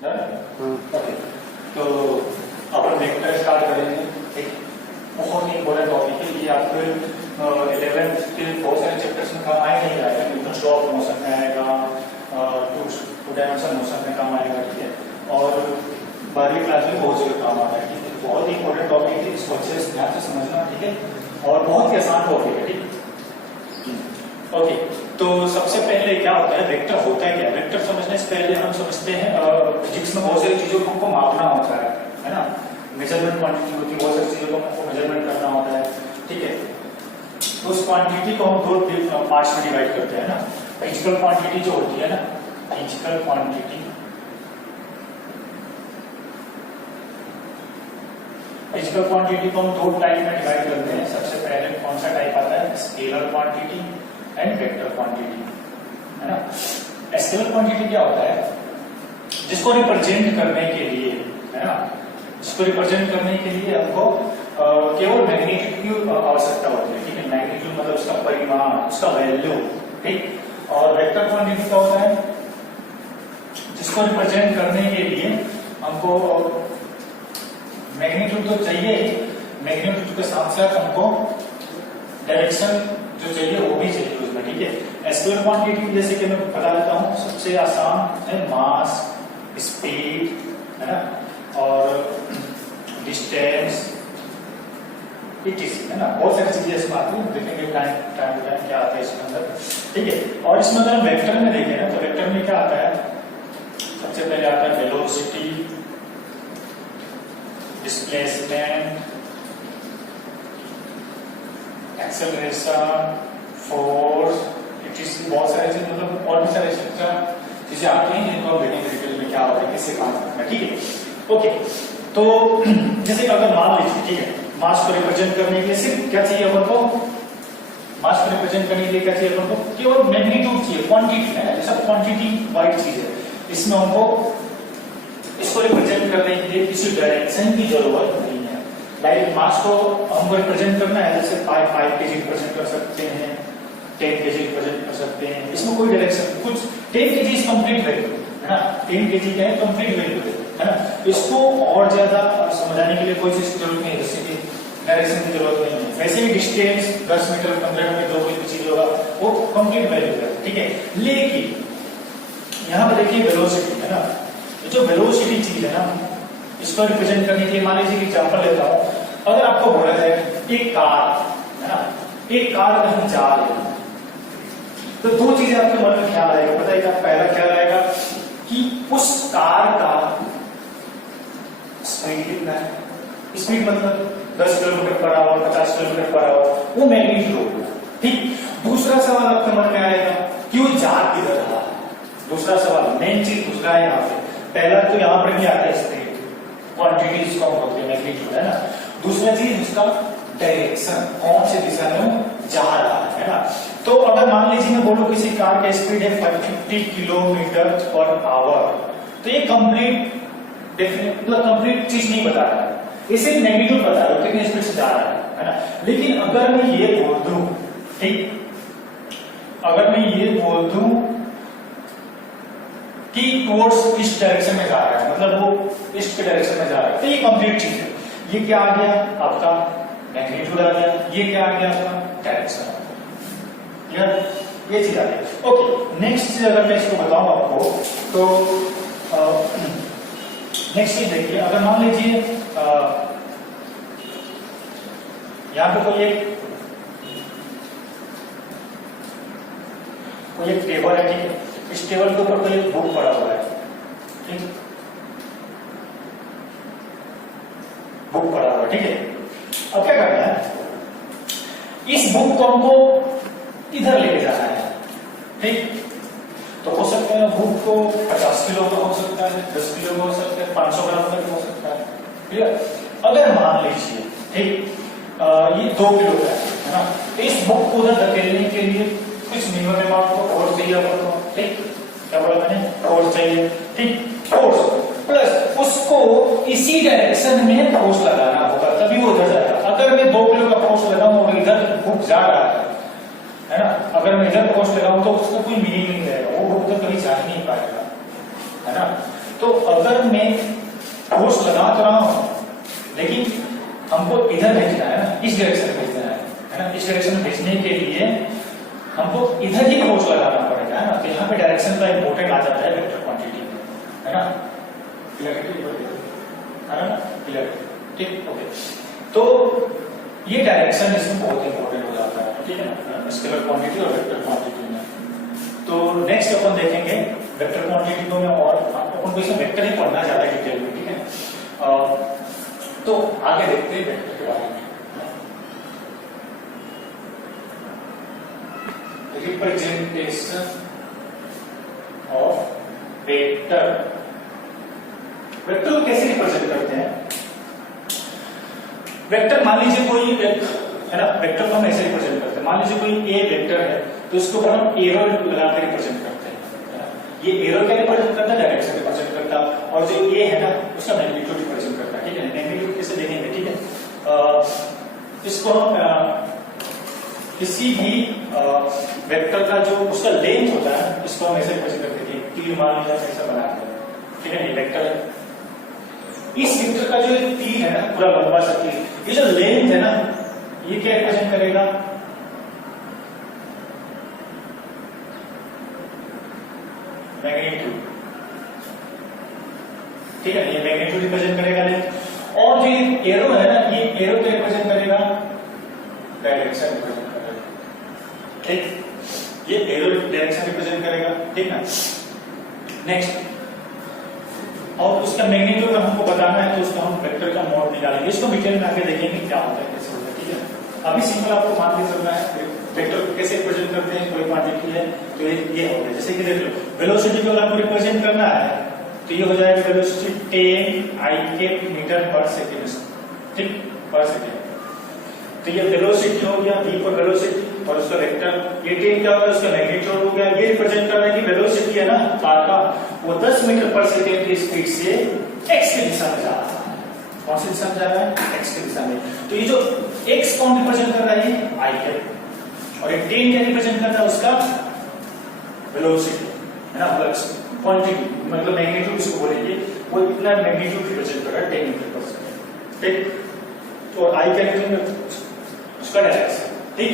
Okay, तो अपन vector start करेंगे। एक बहुत ही इंपॉर्टेंट टॉपिक है ये, आपके 11th के बहुत सारे चैप्टर्स में काम आए नहीं आएगा। न्यूटन लॉ ऑफ मोशन में आएगा, टू डायमेंशन मोशन में काम आएगा, ठीक है, और 12वीं क्लास में बहुत जगह काम आता है, ठीक है। बहुत ही इंपॉर्टेंट टॉपिक है, इसको अच्छे से ध्यान से समझना, ठीक है, और बहुत ही आसान टॉपिक है, ठीक। ओके, तो सबसे पहले क्या होता है, वेक्टर होता है क्या? वेक्टर समझने से पहले हम समझते हैं फिजिक्स में बहुत सारी चीजों को हमको मापना होता है ना। मेजरमेंट क्वांटिटी होती है, बहुत सारी चीजों को हमको मेजरमेंट करना होता है, ठीक है। तो उस क्वांटिटी को हम दो पार्ट्स में डिवाइड करते हैं ना। फिजिकल क्वांटिटी जो होती है ना, फिजिकल क्वांटिटी, फिजिकल क्वांटिटी को हम दो टाइप में डिवाइड करते हैं। सबसे पहले कौन सा टाइप आता है? Scalar quantity and vector quantity, है ना। स्केलर क्वांटिटी क्या होता है? जिसको रिप्रेजेंट करने के लिए, है ना, जिसको रिप्रेजेंट करने के लिए हमको केवल मैग्नीट्यूड की आवश्यकता होती है, ठीक है। मैग्नीट्यूड मतलब उसका परिमाण, उसका वैल्यू, ठीक। और वेक्टर क्वांटिटी क्या होता है? जिसको रिप्रेजेंट करने के लिए हमको मैग्नीट्यूड तो चाहिए ही, मैग्नीट्यूड के साथ साथ हमको डायरेक्शन जो चाहिए वो भी चाहिए उसमें, ठीक है। स्केलर क्वांटिटी जैसे कि मैं बता देता हूँ, सबसे आसान है मास, स्पीड, है ना, और डिस्टेंस, है ना। बहुत सारी चीजें इसमें आती है, देखेंगे टाइम टू टाइम क्या आता है इसके अंदर, ठीक है। और इसमें अगर हम वेक्टर में देखें ना, तो वेक्टर में क्या आता है? सबसे पहले आता है वेलोसिटी, डिस्प्लेसमेंट, एक्सेलरेशन, फोर्स, बहुत सारे चीज, मतलब और भी सारे चीजें आती हैं जिनको हम देखेंगे डिटेल में क्या होता है, किससे काम करना है, ठीक है। ओके, तो जैसे अगर मान लीजिए, ठीक है, मास को रिप्रेजेंट करने के लिए सिर्फ क्या चाहिए अपन को? मास को रिप्रेजेंट करने के लिए क्या चाहिए अपन को? केवल मैग्नीट्यूड चाहिए, क्वांटिटी है, ये सब क्वांटिटी वाइड चीज है। इसमें हमको इसको रिप्रेजेंट करने के लिए किसी डायरेक्शन की जरूरत नहीं है। लाइक मास को हमको रिप्रेजेंट करना है, जैसे 5 kg रिप्रेजेंट कर सकते हैं, 10 kg रिप्रेजेंट कर सकते हैं, इसमें कोई डायरेक्शन कुछ 10 kg इज कंप्लीट वैल्यू, है ना। 10 kg क्या है? कंप्लीट वैल्यू है ना। इसको और ज्यादा समझाने के लिए कोई चीज की जरूरत नहीं है, जैसे कि डायरेक्शन की जरूरत नहीं है। वैसे ही डिस्टेंस 10 मीटर, 15 मीटर, जो भी चीज होगा वो कंप्लीट वैल्यू है, ठीक है। लेकिन यहाँ पे देखिए वेलोसिटी, है ना, ये जो वेलोसिटी चीज है ना, इसको रिप्रेजेंट करने के लिए मान लीजिए एग्जांपल लेता हूँ। अगर आपको बोला जाए एक कार, है ना, एक कार कहीं जा रही है, तो दो चीजें आपके मन में ख्याल आएगा, पता है क्या? पहला ख्याल आएगा कि उस कार का स्पीड कितना है। स्पीड मतलब 10 kilometre per hour, 50 kilometre per hour, वो मैग्नीट्यूड होगा, ठीक। दूसरा सवाल आपके मन में आएगा कि वो जा किधर रहा है। दूसरा सवाल, मेन चीज दूसरा है यहाँ पे। पहला तो यहाँ पर भी आता है स्पीड, क्वांटिटी इसको हम बोलते हैं मैग्नीट्यूड, है ना। दूसरा चीज उसका डायरेक्शन, कौन से दिशा में वो जा रहा है ना। तो अगर मान लीजिए मैं बोलूं किसी कार का स्पीड है 50 किलोमीटर पर आवर, तो ये कंप्लीट मतलब कंप्लीट चीज नहीं बता रहा है, इसे मैग्नीट्यूड बता रहा है कितनी स्पीड से जा रहा है ना। लेकिन अगर मैं ये बोल दूं, ठीक, अगर मैं ये बोल दूं कि टुवर्ड्स इस डायरेक्शन में जा रहा है, मतलब वो इस डायरेक्शन में जा रहा है, तो ये कंप्लीट चीज है। ये क्या आ गया? आपका मैग्नीट्यूड आ गया। ये क्या आ गया? आपका डायरेक्शन आ गया। ये चीज आ गई। ओके, नेक्स्ट चीज अगर मैं इसको बताऊं आपको, तो नेक्स्ट चीज देखिए, अगर मान लीजिए यहां पे कोई एक टेबल है, ठीक है। इस टेबल के ऊपर कोई एक बुक पड़ा हुआ है, ठीक, बुक पड़ा हुआ है, ठीक है। अब क्या करना है? इस बुक को हमको इधर लेके जाना है, ठीक। तो हो सकता है बुक को 50 किलो का हो सकता है, 10 किलो का हो सकता है, 500 ग्राम का हो सकता है, ठीक। अगर मान लीजिए, ठीक, ये 2 किलो का है ना, तो इस बुक को उधर धकेलने के लिए कुछ मिनिमम अमाउंट को फोर्स चाहिए अपन को, ठीक। क्या बोला मैंने? फोर्स चाहिए, ठीक। फोर्स प्लस उसको इसी डायरेक्शन में फोर्स लगाना होगा, तभी वो उधर जाएगा। अगर मैं 2 किलो का फोर्स लगाऊं और इधर बुक जा रहा है ना, अगर मैं इधर फोर्स लगाऊं तो उसका कोई मीनिंग नहीं रहेगा, वो बुक तो कभी जा ही नहीं पाएगा, है ना। तो अगर मैं फोर्स लगा तो रहा हूं लेकिन हमको इधर भेजना है ना, इस डायरेक्शन में भेजना है ना, इस डायरेक्शन में भेजने के लिए हमको इधर ही फोर्स लगाना पड़ेगा है ना। तो यहाँ पे डायरेक्शन का इंपोर्टेंट आ जाता है वेक्टर क्वांटिटी में, है ना, क्लियर है ना, क्लियर, ठीक, ओके। तो ये डायरेक्शन इसमें बहुत इंपॉर्टेंट हो जाता है, ठीक है ना, स्केलर क्वांटिटी और वेक्टर क्वांटिटी में। तो नेक्स्ट अपन देखेंगे वेक्टर क्वांटिटी को में, और अपन को इसमें वेक्टर ही पढ़ना ज्यादा डिटेल में, ठीक है। तो आगे देखते हैं वेक्टर के बारे में। रिप्रेजेंटेशन ऑफ वेक्टर, वेक्टर को कैसे रिप्रेजेंट करते हैं? वेक्टर मान लीजिए कोई एक है ना, वेक्टर को हम ऐसे रिप्रेजेंट करते हैं। मान लीजिए कोई ए वेक्टर है तो इसको हम एरो लगा कर रिप्रेजेंट करते हैं। ये एरो क्या रिप्रेजेंट करता है? डायरेक्शन रिप्रेजेंट करता है। और जो ए है ना उसका मैग्नीट्यूड रिप्रेजेंट करता है, ठीक है। मैग्नीट्यूड कैसे देखेंगे, ठीक है। इसको हम किसी भी वेक्टर का जो उसका लेंथ होता है इसको हम ऐसे रिप्रेजेंट करते हैं, तीर मान लीजिए ऐसा बनाते हैं, ठीक है। ये वेक्टर है। इस वेक्टर का जो तीर है ना, पूरा लंबा सा तीर, ये जो लेंथ है ना ये क्या रिप्रेजेंट करेगा? मैग्नीट्यूड, ठीक है। ये मैग्नीट्यूड रिप्रेजेंट करेगा लेंथ। और जो ये एरो है ना, ये एरो क्या रिप्रेजेंट करेगा? डायरेक्शन रिप्रेजेंट करेगा, ठीक। ये एरो डायरेक्शन रिप्रेजेंट करेगा, ठीक ना। नेक्स्ट, और उसका मैग्नीट्यूड हमको बताना है तो उसको हम वेक्टर का मोड निकालेंगे। इसको डिटेल में आगे देखेंगे क्या होता है, कैसे होता है, ठीक है। अभी सिंपल आपको मान के चलना है वेक्टर को कैसे रिप्रेजेंट करते हैं। कोई क्वांटिटी है तो ये हो गया, जैसे कि देख लो वेलोसिटी को आपको रिप्रेजेंट करना है तो ये हो जाएगा वेलोसिटी 10 i मीटर पर सेकेंड, ठीक, पर सेकेंड। तो ये वेलोसिटी हो गया, v पर वेलोसिटी, और उसका वेक्टर ये 10 क्या होगा, उसका मैग्नीट्यूड हो गया। ये रिप्रेजेंट कर रहा है कि वेलोसिटी है ना कार का, वो 10 मीटर पर सेकेंड की स्पीड से x की दिशा में जा रहा है। कौन सी दिशा में जा रहा है? x की दिशा में। तो ये जो x कौन रिप्रेजेंट कर रहा है? ये i है। और ये 10 क्या रिप्रेजेंट कर रहा है? उसका वेलोसिटी है ना, प्लस क्वांटिटी, मतलब मैग्नीट्यूड इसको बोलेंगे। वो इतना मैग्नीट्यूड रिप्रेजेंट कर रहा है 10 मीटर पर सेकेंड, ठीक। तो i क्या रिप्रेजेंट, उसका डायरेक्शन, ठीक,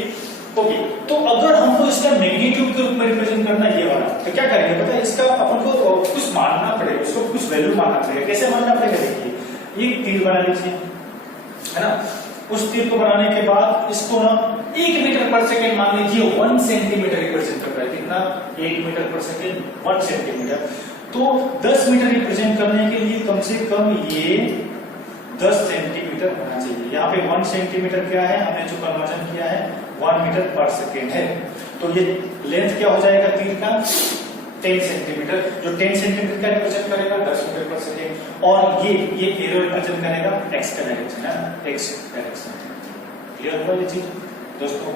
ओके। तो अगर हमको इसका मैग्नीट्यूड के रूप में रिप्रेजेंट करना ये वाला, तो क्या करेंगे पता है? इसका अपन को कुछ मानना पड़ेगा, उसको कुछ वैल्यू मानना पड़ेगा। कैसे मानना पड़ेगा? देखिए, एक तीर बना लीजिए, है ना। उस तीर को बनाने के बाद इसको ना 1 मीटर पर सेकेंड मान लीजिए 1 सेंटीमीटर रिप्रेजेंट कर रहा है। कितना? 1 मीटर पर सेकेंड 1 सेंटीमीटर। तो 10 मीटर रिप्रेजेंट करने के लिए कम से कम ये 10 सेंटीमीटर होना चाहिए। यहाँ पे 1 सेंटीमीटर क्या है, हमने जो कन्वर्जन किया है 1 मीटर पर सेकेंड है। तो ये लेंथ क्या हो जाएगा तीर का? 10 सेंटीमीटर। जो 10 सेंटीमीटर का रिप्रेजेंट करेगा 10 मीटर पर सेकेंड। और ये एरो रिप्रेजेंट करेगा x का डायरेक्शन, है x डायरेक्शन। क्लियर हुआ ये चीज दोस्तों?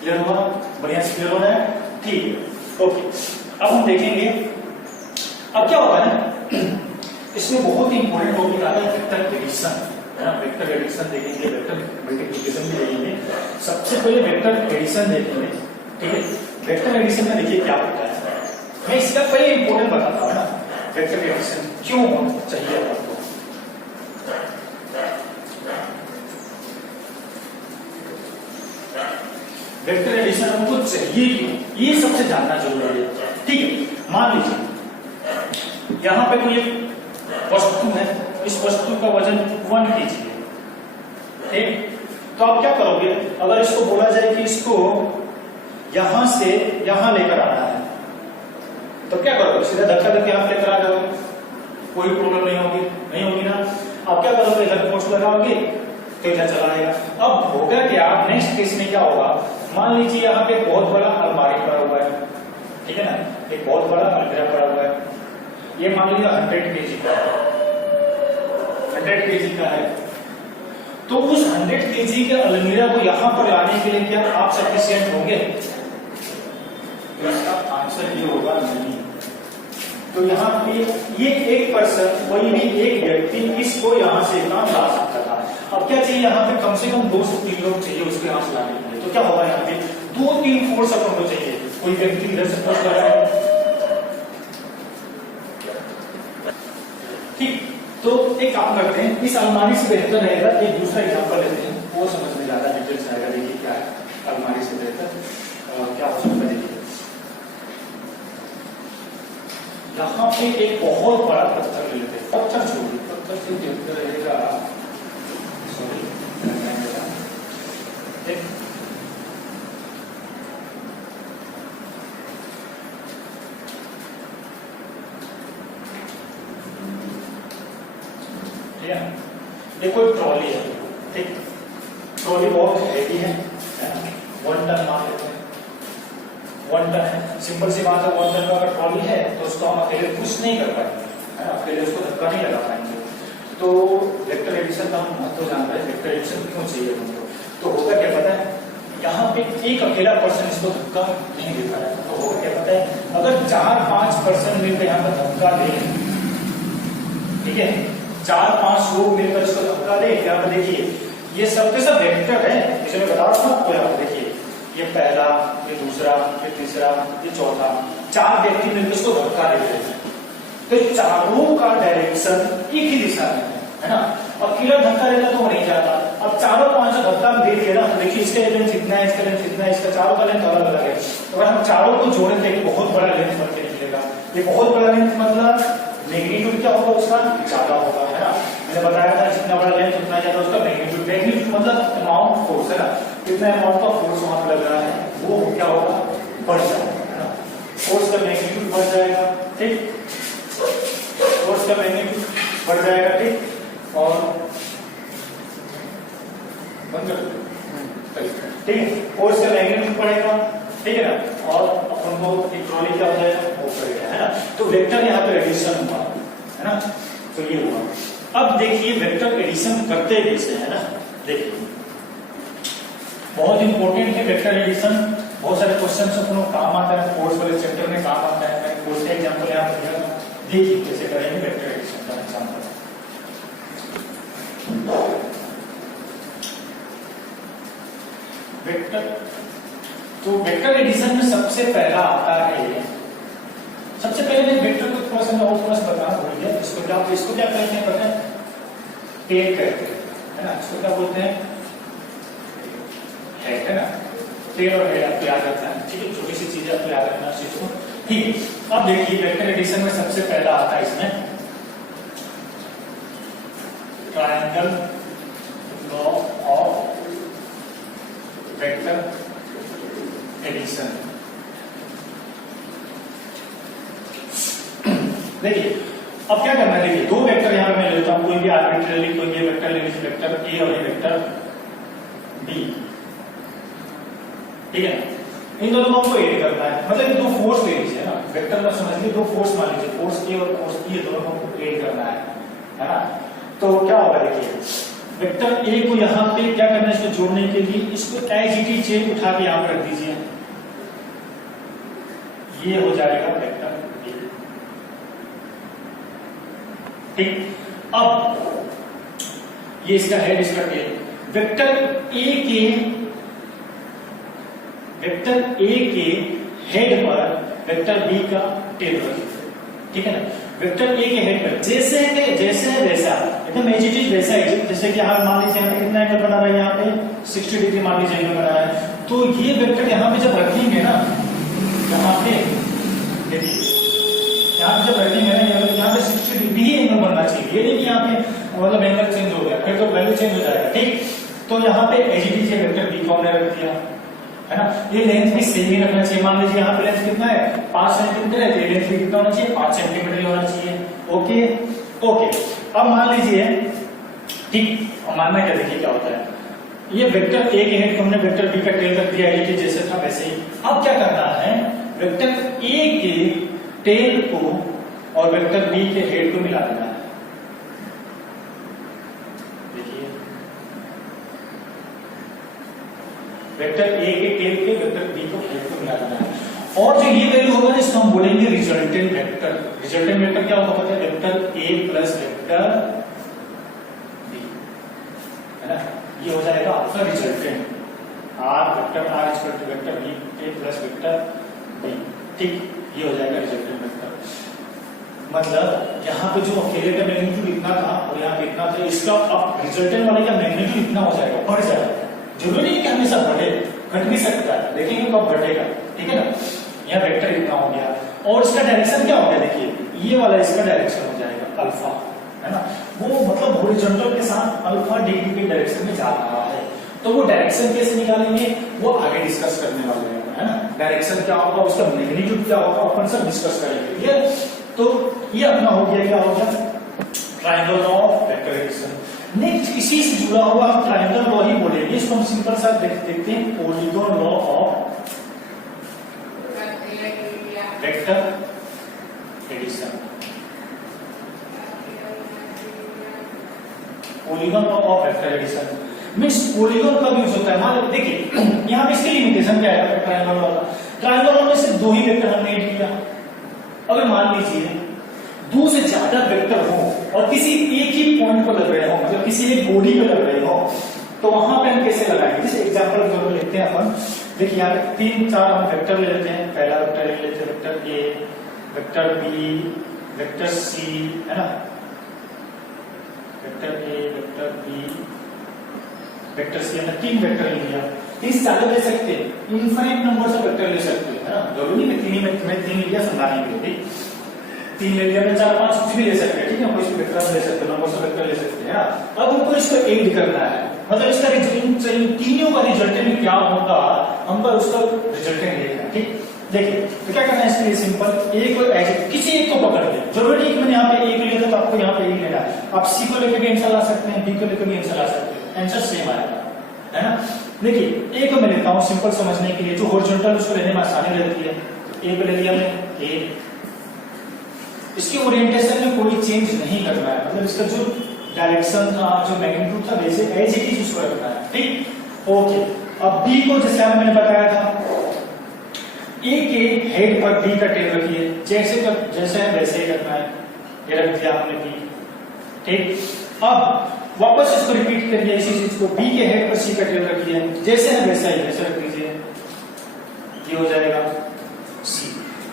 क्लियर हुआ? बढ़िया से क्लियर हो रहा है, ठीक है, ओके। अब हम देखेंगे अब क्या होगा ना, इसमें बहुत ही इंपॉर्टेंट टॉपिक आता है वेक्टर एडिशन, है ना। वेक्टर एडिशन देखेंगे, वेक्टर मल्टीप्लिकेशन भी देखेंगे। सबसे पहले वेक्टर एडिशन देखेंगे, ठीक है। वेक्टर एडिशन में देखिए क्या होता है। मैं इसका पहले इंपॉर्टेंट बताता हूँ ना, वेक्टर एडिशन क्यों चाहिए आपको। वेक्टर एडिशन हमको चाहिए क्यों, ये सबसे जानना जरूरी है, ठीक है। मान लीजिए यहां पे कोई वस्तु है, इस वस्तु का वजन 1 kg है, ठीक। तो आप क्या करोगे, अगर इसको बोला जाए कि इसको यहां से यहां लेकर आना है तो क्या करोगे? सीधा धक्का देके आप लेकर आ जाओगे, कोई प्रॉब्लम नहीं होगी ना। आप क्या करोगे? इधर फोर्स लगाओगे तो इधर चला आएगा। अब होगा क्या, नेक्स्ट केस में क्या होगा, मान लीजिए यहाँ पे बहुत बड़ा अलमारी पड़ा हुआ है, ठीक है ना, एक बहुत बड़ा अलमीरा पड़ा हुआ है। ये मान लीजिए 100 kg का है, 100 kg का है। तो उस 100 kg के अलमीरा को यहाँ पर लाने के लिए क्या आप सफिशिएंट होंगे? इसका आंसर ये होगा नहीं। तो यहाँ पे ये एक पर्सन, कोई भी एक व्यक्ति इसको यहाँ से इतना ला सकता था। अब क्या चाहिए, यहाँ पे कम से कम 2 से 3 लोग चाहिए उसको यहाँ से लाने के लिए। तो क्या होगा, यहाँ पे 2-3 फोर्स अपन को चाहिए। कोई व्यक्ति इधर से फोर्स लगाए, तो एक काम करते हैं, इस अलमारी से बेहतर रहेगा एक दूसरा एग्जांपल लेते हैं, वो समझ में ज्यादा डिटेल्स आएगा। देखिए क्या है अलमारी से बेहतर क्या हो सकता है। देखिए यहाँ पे एक बहुत बड़ा पत्थर ले लेते हैं, पत्थर छोड़िए, पत्थर से बेहतर रहेगा, सॉरी ये कोई ट्रॉली है, ठीक, ट्रॉली बहुत हैवी है, 1 टन मान लेते हैं, 1 टन है, सिंपल सी बात है। 1 टन का अगर ट्रॉली है तो उसको हम अकेले कुछ नहीं कर पाएंगे, है ना, अकेले उसको धक्का नहीं लगा पाएंगे। तो वेक्टर एडिशन का हम महत्व जान रहे हैं, वेक्टर एडिशन क्यों चाहिए हमको। तो होगा क्या पता है, यहाँ पे एक अकेला पर्सन इसको धक्का नहीं दे पाया, तो होगा क्या पता है, अगर 4-5 पर्सन मिलकर यहाँ पर धक्का दें, ठीक है, 4-5 लोग मिलकर इसको धक्का दे, यहाँ पर देखिए ये सब के सब वेक्टर है, इसे मैं बता रहा हूँ आपको। यहाँ देखिए ये पहला, ये दूसरा, ये तीसरा, ये चौथा, 4 व्यक्ति मिलकर इसको धक्का दे रहे हैं, तो चारों का डायरेक्शन एक ही दिशा में है ना। अकेला धक्का देना तो नहीं जाता, अब चारों 5 धक्का दे दिया ना, तो देखिए इसका लेंथ इतना है, इसका लेंथ इतना है, इसका चारों का लेंथ अलग अलग है। तो अगर हम चारों को जोड़े तो एक बहुत बड़ा लेंथ बन के निकलेगा। ये बहुत बड़ा लेंथ मतलब मैग्नीट्यूड क्या होगा उसका, ज्यादा होगा, है ना। मैंने बताया था जितना बड़ा लेंथ उतना ज्यादा उसका मैग्नीट्यूड, मैग्नीट्यूड मतलब अमाउंट फोर्स, है ना, कितना अमाउंट का फोर्स वहां पर लग रहा है वो क्या होगा, बढ़ जाएगा, है ना, फोर्स का मैग्नीट्यूड बढ़ जाएगा, ठीक, फोर्स का मैग्नीट्यूड बढ़ जाएगा, ठीक, और बंद कर दो, ठीक है, फोर्स का मैग्नीट्यूड बढ़ेगा, ठीक है ना, और अपन को एक ट्रॉली क्या हो जाएगा, वो करेगा, है ना। तो वेक्टर यहाँ पे एडिशन हुआ, है ना, तो ये हुआ। अब देखिए वेक्टर एडिशन करते कैसे, है ना, देखिए बहुत इंपॉर्टेंट है वेक्टर एडिशन, बहुत सारे क्वेश्चन अपनों काम आता है, फोर्स वाले चैप्टर में काम आता है। मैं फोर्स का एग्जाम्पल यहाँ पर दिया, देखिए कैसे करेंगे वेक्टर एडिशन का एग्जाम्पल। वेक्टर, तो वेक्टर एडिशन में सबसे पहला आता है, सबसे पहले मैं वेक्टर को थोड़ा सा मैं और थोड़ा सा बताना भूल गया, इसको क्या कहते हैं पता है, टेल कहते हैं, है ना, इसको क्या बोलते हैं, है ना, टेल और हेड आपको याद रखना है, ठीक है, छोटी सी चीजें आपको याद रखना है चीज को, ठीक है। अब देखिए वेक्टर एडिशन में सबसे पहला आता है इसमें triangle law of vector addition. देखिए अब क्या करना है, देखिए 2 वेक्टर यहां पे मैं लेता हूं, कोई भी आर्बिट्ररी, कोई ये वेक्टर ले लीजिए, वेक्टर ए और ये वेक्टर बी, ठीक है ना, इन दोनों को एड करना है, मतलब 2 फोर्स ले लीजिए ना, वेक्टर में समझ लीजिए 2 फोर्स मान लीजिए, फोर्स ए और फोर्स बी, दोनों को एड करना है ना। तो क्या होगा, देखिए वेक्टर ए को यहाँ पे क्या करना है, इसको जोड़ने के लिए इसको एज इट इज चेन उठा के यहाँ पर रख दीजिए, ये हो जाएगा वेक्टर ए, ठीक। अब ये इसका हेड, इसका टेल, वेक्टर ए के हेड पर वेक्टर बी का टेल रखिए, ठीक है ना। वेक्टर ए के हेड पर जैसे है वैसा एकदम एज इट इज वैसा ही, जैसे कि यहाँ मान लीजिए यहाँ पे कितना एंगल बना रहा है, यहाँ पे 60 डिग्री मान लीजिए एंगल बना रहा है, तो ये वेक्टर यहाँ पे जब रखेंगे ना, यहाँ पे देखिए यहाँ पे जब रखेंगे ना, यहाँ पे 60 डिग्री ही एंगल बनना चाहिए, ये नहीं कि यहाँ पे मतलब एंगल चेंज हो गया, फिर तो वैल्यू चेंज हो जाएगा, ठीक। तो यहाँ पे as it is vector B को हमने रख दिया, है ना। ये लेंथ भी सेम ही रखना चाहिए, मान लीजिए यहाँ पे लेंथ कितना है 5 सेंटीमीटर है, तो ये लेंथ भी कितना होना चाहिए 5 सेंटीमीटर ही होना चाहिए, ओके। अब मान लीजिए, ठीक, अब मानना क्या, देखिए क्या होता है, ये वेक्टर ए के हेड को हमने वेक्टर बी का टेल रख दिया, ये जैसे था वैसे ही। अब क्या करना है, वेक्टर ए के टेल को और वेक्टर बी के हेड को मिला देना है, देखिए वेक्टर ए के टेल के वेक्टर बी को हेड को मिला देना है, और जो ये वैल्यू होगा ना इसको हम बोलेंगे रिजल्टेंट वेक्टर। रिजल्टेंट वेक्टर क्या होगा पता है, vector A plus vector B, है ना, ये हो जाएगा आपका resultant, R vector R equal to vector B A plus vector B, ठीक, ये हो जाएगा रिजल्टेंट वेक्टर। मतलब यहाँ पे जो अकेले का मैग्नीट्यूड इतना था और यहाँ पे इतना था, इसका अब रिजल्टेंट वाले का मैग्नीट्यूड इतना हो जाएगा, बढ़ जाएगा। जरूरी नहीं कि हमेशा बढ़े, घट भी सकता है, देखेंगे कब घटेगा, ठीक है ना। यहाँ वेक्टर इतना हो गया और इसका डायरेक्शन क्या हो गया, देखिए ये वाला इसका डायरेक्शन हो जाएगा अल्फा, है ना। वो मतलब हॉरिजॉन्टल के साथ अल्फा डिग्री के डायरेक्शन में जा रहा है, तो वो डायरेक्शन कैसे निकालेंगे वो आगे डिस्कस करने वाले हैं, है ना। डायरेक्शन क्या होगा, उसका मैग्नीट्यूड क्या होगा, अपन सब डिस्कस करेंगे, ठीक है। तो ये अपना हो गया, क्या हो गया, triangle law of vector addition. Next इसी से जुड़ा हुआ हम ट्रायंगल लॉ ही बोलेंगे, इसको हम सिंपल सा देखते हैं, polygon law of vector addition. Polygon law of vector addition means polygon कब यूज होता है, मान लो देखिए यहाँ पे इसकी लिमिटेशन क्या है ट्रायंगल लॉ का। ट्रायंगल लॉ में सिर्फ दो ही वेक्टर हमने ऐड किया। अगर मान लीजिए दो से ज्यादा वेक्टर हो और किसी एक ही पॉइंट पर लग रहे हो, मतलब किसी एक बॉडी पे लग रहे हो, तो वहां पे हम कैसे लगाएंगे। जैसे एग्जांपल के तौर पर लेते हैं अपन, देखिए यहाँ पे 3-4 हम वेक्टर ले लेते हैं। पहला वेक्टर ले लेते हैं vector A, vector B, vector C, है ना, vector A, vector B, vector C, हमने 3 वेक्टर ले लिया। इस चालू ले सकते हैं, इनफाइनाइट नंबर से वेक्टर ले सकते हैं, है ना। जरूरी नहीं तीन ही में 3 लिया समझाने के लिए, 3 ले लिया, 4-5 कुछ भी ले सकते हैं, ठीक है। कोई इसको वेक्टर ले सकते हैं, नंबर से वेक्टर ले सकते हैं, है ना। अब हमको इसको ऐड करना है, मतलब इसका रिजल्टेंट, तीनों का रिजल्टेंट क्या होगा हमको उसका रिजल्टेंट देखना है, ठीक। देखिए तो क्या करना है इसके लिए, सिंपल एक को ऐसे किसी एक को पकड़ के, जरूरी नहीं कि मैंने यहाँ पे एक लिया था तो आपको यहाँ पे एक लेना है। आप सी को लेकर भी आंसर ला सकते हैं, बी को लेकर भी आंसर ला सकते हैं, आंसर सेम आएगा, है ना। देखिए ए को मैं लेता हूँ सिंपल समझने के लिए, जो हॉरिजॉन्टल उसको लेने में आसानी रहती है। ए को ले लिया मैंने, ए, इसके ओरिएंटेशन में कोई चेंज नहीं करना है, मतलब इसका जो डायरेक्शन था, जो मैग्नीट्यूड था, वैसे एज इट इज उसको रखना है, ठीक। ओके, अब बी को जैसे मैंने बताया था, ए के हेड पर बी का टेल रखिए, जैसे है वैसे ही रखना है, ये रख दिया आपने बी, ठीक। अब वापस इसको रिपीट करिए इसी चीज को, बी के हेड पर सी का टेल रखिए, जैसे है वैसा ही वैसे रख दीजिए, ये हो जाएगा सी।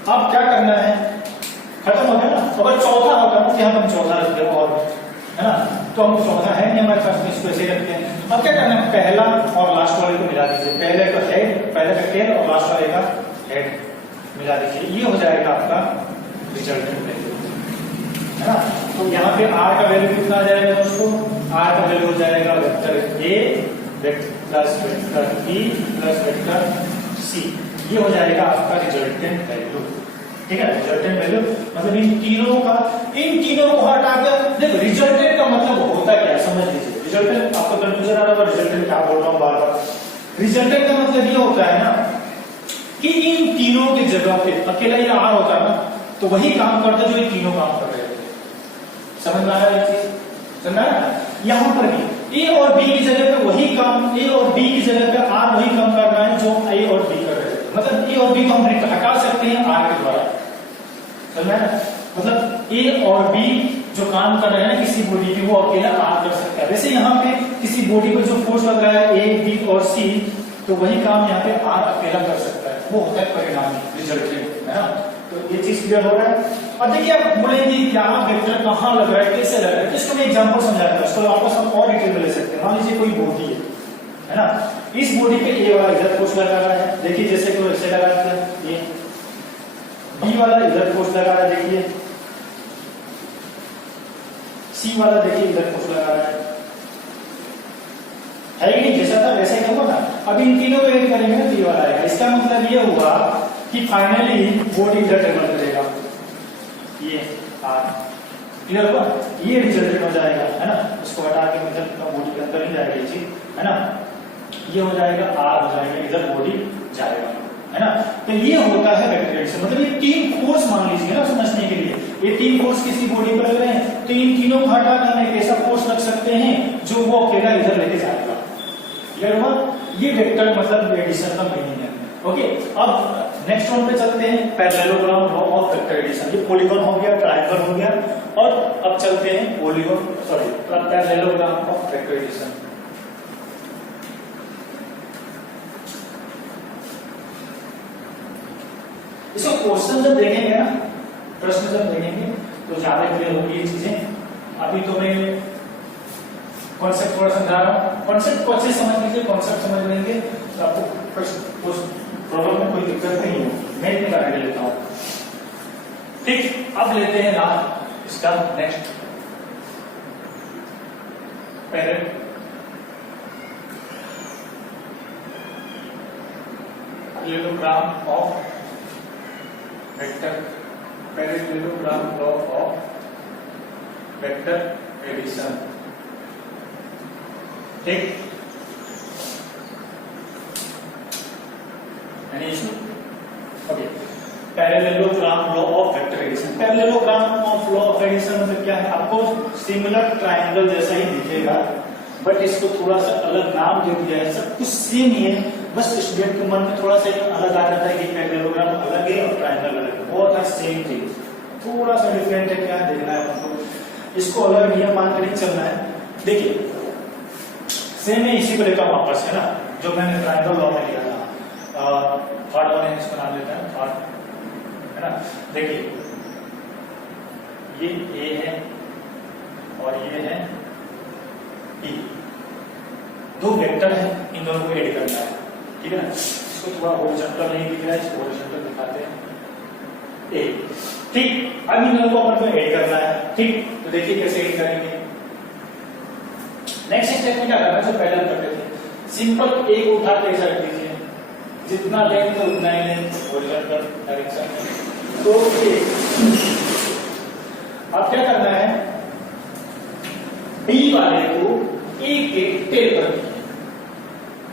अब क्या करना है, खत्म हो गया ना। अगर चौथा होगा तो यहाँ हम चौथा रख दिया, और है ना, तो हम चौथा है नहीं हमारे पास, इसको ऐसे रखते हैं। अब क्या करना है, पहला और लास्ट वाले को मिला दीजिए, पहले का हेड, पहले का टेल और लास्ट वाले का हेड मिला दीजिए, ये हो जाएगा आपका रिजल्टेंट वैल्यू, है ना। तो यहाँ पे आर का वैल्यू कितना आ जाएगा दोस्तों, आर का वैल्यू हो जाएगा vector A plus vector B plus vector C, ये हो जाएगा आपका रिजल्टेंट वैल्यू, ठीक है। रिजल्टेंट वैल्यू मतलब इन तीनों को हटाकर, देखो रिजल्टेंट का मतलब होता क्या है समझ लीजिए। रिजल्टेंट आपको कंफ्यूजन आ रहा है, रिजल्टेंट क्या बोल रहा हूँ बार बार। रिजल्टेंट का मतलब ये होता है ना कि इन तीनों की जगह पे अकेला ये आर होता है ना, तो वही काम करता जो ये तीनों काम कर रहे थे। समझ में आ रहा है चीज, समझ रहा है। यहाँ पर भी ए और बी की जगह पे वही काम, ए और बी की जगह पे आर वही काम कर रहा है जो ए और बी कर रहे थे, मतलब ए और बी को हम हटा सकते हैं आर के द्वारा, समझ में, मतलब ए और बी जो काम कर रहे हैं किसी बॉडी की, वो अकेला आर कर सकता है। वैसे यहाँ पे किसी बॉडी पर जो फोर्स लग रहा है ए, बी और सी, तो वही काम यहाँ पे आर अकेला कर सकता है, वो होता है परिणाम रिजल्टेंट, है ना। तो ये चीज क्लियर हो रहा है। अब देखिए आप बोलेंगे क्या वेक्टर कहाँ लग रहा है, कैसे लग रहा है, तो इसको मैं एग्जांपल समझाता हूँ, इसको वापस हम और डिटेल में ले सकते हैं। मान लीजिए कोई बॉडी है ना, इस बॉडी पे ए वाला इधर फोर्स लगा रहा है, देखिए जैसे कोई ऐसे लगा रहा है, ये बी वाला इधर फोर्स लगा रहा है, देखिए सी वाला देखिए इधर फोर्स लगा रहा है कि नहीं, जैसा था वैसा ही होगा ना। अब इन तीनों को ऐड करेंगे ना तो ये वाला आएगा। इसका मतलब ये हुआ कि फाइनली बॉडी इधर ट्रेवल करेगा, ये आर, क्लियर हुआ, ये रिजल्टेंट हो जाएगा, है ना। इसको हटा के मतलब बॉडी के अंदर ही जाएगा ये चीज, है ना, ये हो जाएगा आर हो जाएगा, इधर बॉडी जाएगा, है ना। तो ये होता है वेक्टर एडिशन, मतलब ये 3 फोर्स मान लीजिए ना समझने के लिए, ये 3 फोर्स किसी बॉडी पर लग रहे हैं, तो इन तीनों को हटाकर हम एक ऐसा फोर्स रख सकते हैं जो वो अकेला इधर लेके जाएगा, क्लियर हुआ। ये वेक्टर मतलब एडिशन का मीनिंग है। ओके, अब नेक्स्ट वन पे चलते हैं, parallelogram law of vector addition. ये पॉलीगॉन हो गया, ट्रायंगल हो गया, और अब चलते हैं पैरेललोग्राम ऑफ वेक्टर एडिशन। इसको क्वेश्चन जब देखेंगे ना, प्रश्न जब देखेंगे तो ज्यादा क्लियर होगी ये चीजें। अभी तो मैं कॉन्सेप्ट थोड़ा समझा रहा हूँ, कॉन्सेप्ट को अच्छे समझ लीजिए, कॉन्सेप्ट समझ लेंगे तो आपको उस प्रॉब्लम में कोई दिक्कत नहीं होगी। मैं इतने का लेता हूँ, ठीक। अब लेते हैं ना इसका next parallelogram of vector, parallelogram law of vector addition, ठीक। Any issue? Okay, parallelogram law of vector addition. Parallelogram of law of addition मतलब क्या है? आपको सिमिलर ट्रायंगल जैसा ही दिखेगा, बट इसको थोड़ा सा अलग नाम दे दिया है। सब कुछ सेम ही है, बस स्टूडेंट के मन में थोड़ा सा अलग आ जाता है कि पैरेललोग्राम अलग है और ट्रायंगल अलग है। बहुत सेम चीज, थोड़ा सा डिफरेंट है, क्या देखना है आपको। इसको अलग नियम मान कर ही चलना है। देखिए सेम है, इसी को लेकर वापस है ना, जो मैंने ट्रायंगल लॉ में लिया था। थर्ड वन है, इसको नाम लेते हैं थर्ड, है ना। देखिए ये ए है और ये है बी, दो वेक्टर है, इन दोनों को ऐड करना है, ठीक है ना। इसको थोड़ा हॉरिजॉन्टल नहीं दिख रहा है, इसको हॉरिजॉन्टल दिखाते हैं ए, ठीक। अब इन दोनों को अपन को ऐड करना है, ठीक। तो देखिए कैसे ऐड करेंगे। नेक्स्ट स्टेप में क्या करना है, जो पहले हम करते थे, सिंपल ए को उठा के ऐसा रख दीजिए, जितना लेंथ है उतना ही लेंथ हॉरिजॉन्टल डायरेक्शन में। तो अब क्या करना है, बी वाले को ए के टेल पर रखिए,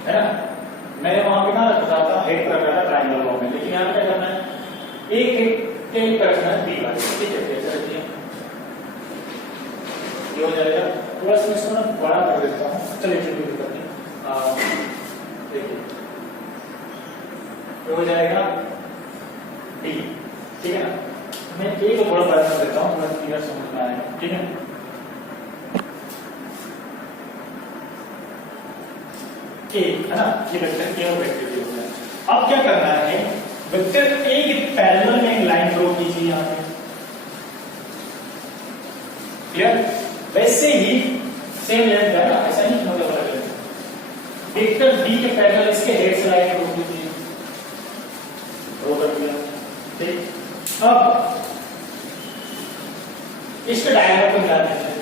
है ना। मैंने वहां पे ना रखा था, हेड पर रखा था ट्रायंगल लॉ में, लेकिन यहां क्या करना है, ए के टेल पर रखना है बी वाले, ठीक है। कैसे रखिए, ये हो जाएगा। थोड़ा सा इसको ना बड़ा कर देता हूँ, चलिए कोई दिक्कत नहीं। देखिए ये हो जाएगा डी, ठीक है ना। मैं ए को थोड़ा बड़ा कर देता हूँ, थोड़ा क्लियर समझ में आएगा, ठीक है। ए है ना, ये वेक्टर ए और वेक्टर बी हो गया। अब क्या करना है, वेक्टर ए के पैरेलल में एक लाइन ड्रॉ कीजिए यहाँ पे, क्लियर। वैसे ही सेम लेंथ है ना, ऐसा नहीं मतलब अलग है। वेक्टर बी के पैरेलल इसके हेड से लाइन ड्रॉ कीजिए, ड्रॉ कर दिया, ठीक। अब इसके डायग्राम को मिला दीजिए,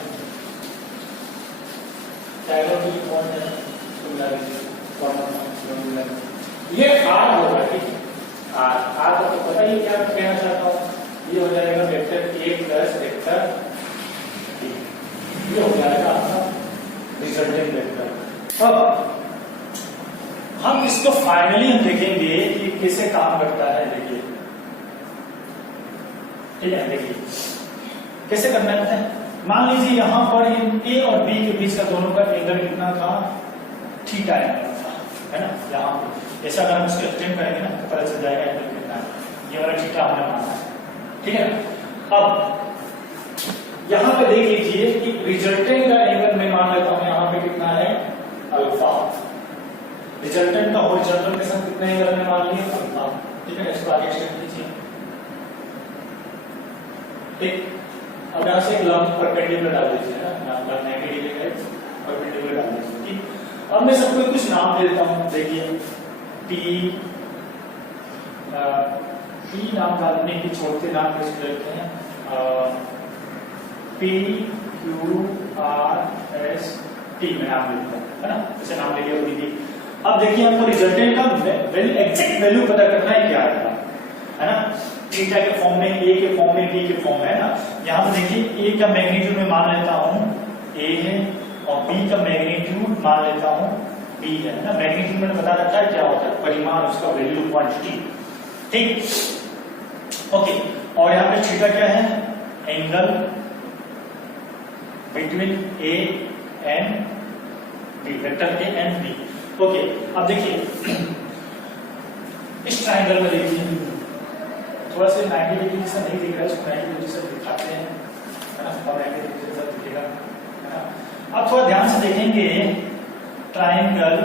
डायग्राम की कौन है इसको मिला दीजिए, ये आर होगा, ठीक है। आर को तो पता ही क्या कहना चाहता हूं, ये हो जाएगा vector A plus vector B, ये हो जाएगा आपका रिजल्टेंट वेक्टर। अब हम इसको फाइनली हम देखेंगे कि कैसे काम करता है, देखिए, ठीक है। देखिए कैसे करना है, मान लीजिए यहां पर ए और बी के बीच का दोनों का एंगल कितना था, थीटा एंगल था, है ना। यहाँ ऐसा अगर हम इसको एक्सटेंड करेंगे ना तो पता चल जाएगा एंगल कितना है, ये वाला थीटा हमने माना है, ठीक है ना। अब यहाँ पे देख लीजिए कि रिजल्टेंट का एंगल मैं मान लेता हूं यहाँ पे कितना है, अल्फा। रिजल्टेंट का हॉरिजॉन्टल के साथ कितने एंगल में मान लिए, अल्फा, ठीक है। इसको आगे एक्सटेंड कीजिए, ठीक। अब यहां से एक लंब परपेंडिकुलर डाल दीजिए ना, 90 डिग्री है, परपेंडिकुलर डाल दीजिए, ठीक। अब मैं सबको कुछ नाम दे देता हूं, देखिए टी नाम डालने की छोड़ते नाम कैसे देते हैं, P Q R S T में नाम देता हूं, है ना, ऐसे नाम लेके दीजिए। अब देखिए हमको रिजल्टेंट का एग्जैक्ट वैल्यू पता करना है क्या आएगा, है ना। थीटा के फॉर्म में, ए के फॉर्म में, बी के फॉर्म में, है ना। यहाँ पे देखिए ए का मैग्नीट्यूड में मान लेता हूँ ए है और बी का मैग्नीट्यूड मान लेता हूँ बी है ना। मैग्नीट्यूड मैंने बता रखा है क्या होता है, परिमाण, उसका वैल्यू, क्वांटिटी, ठीक। ओके, और यहाँ पे थीटा क्या है, angle between A and B, vector A and B. Okay, अब देखिए इस ट्रायंगल में देखिए थोड़ा सा 90 डिग्री से नहीं दिख रहा है, इसको 90 डिग्री से दिखाते हैं, है ना। और 90 डिग्री से दिखेगा, है ना। अब थोड़ा ध्यान से देखेंगे, ट्रायंगल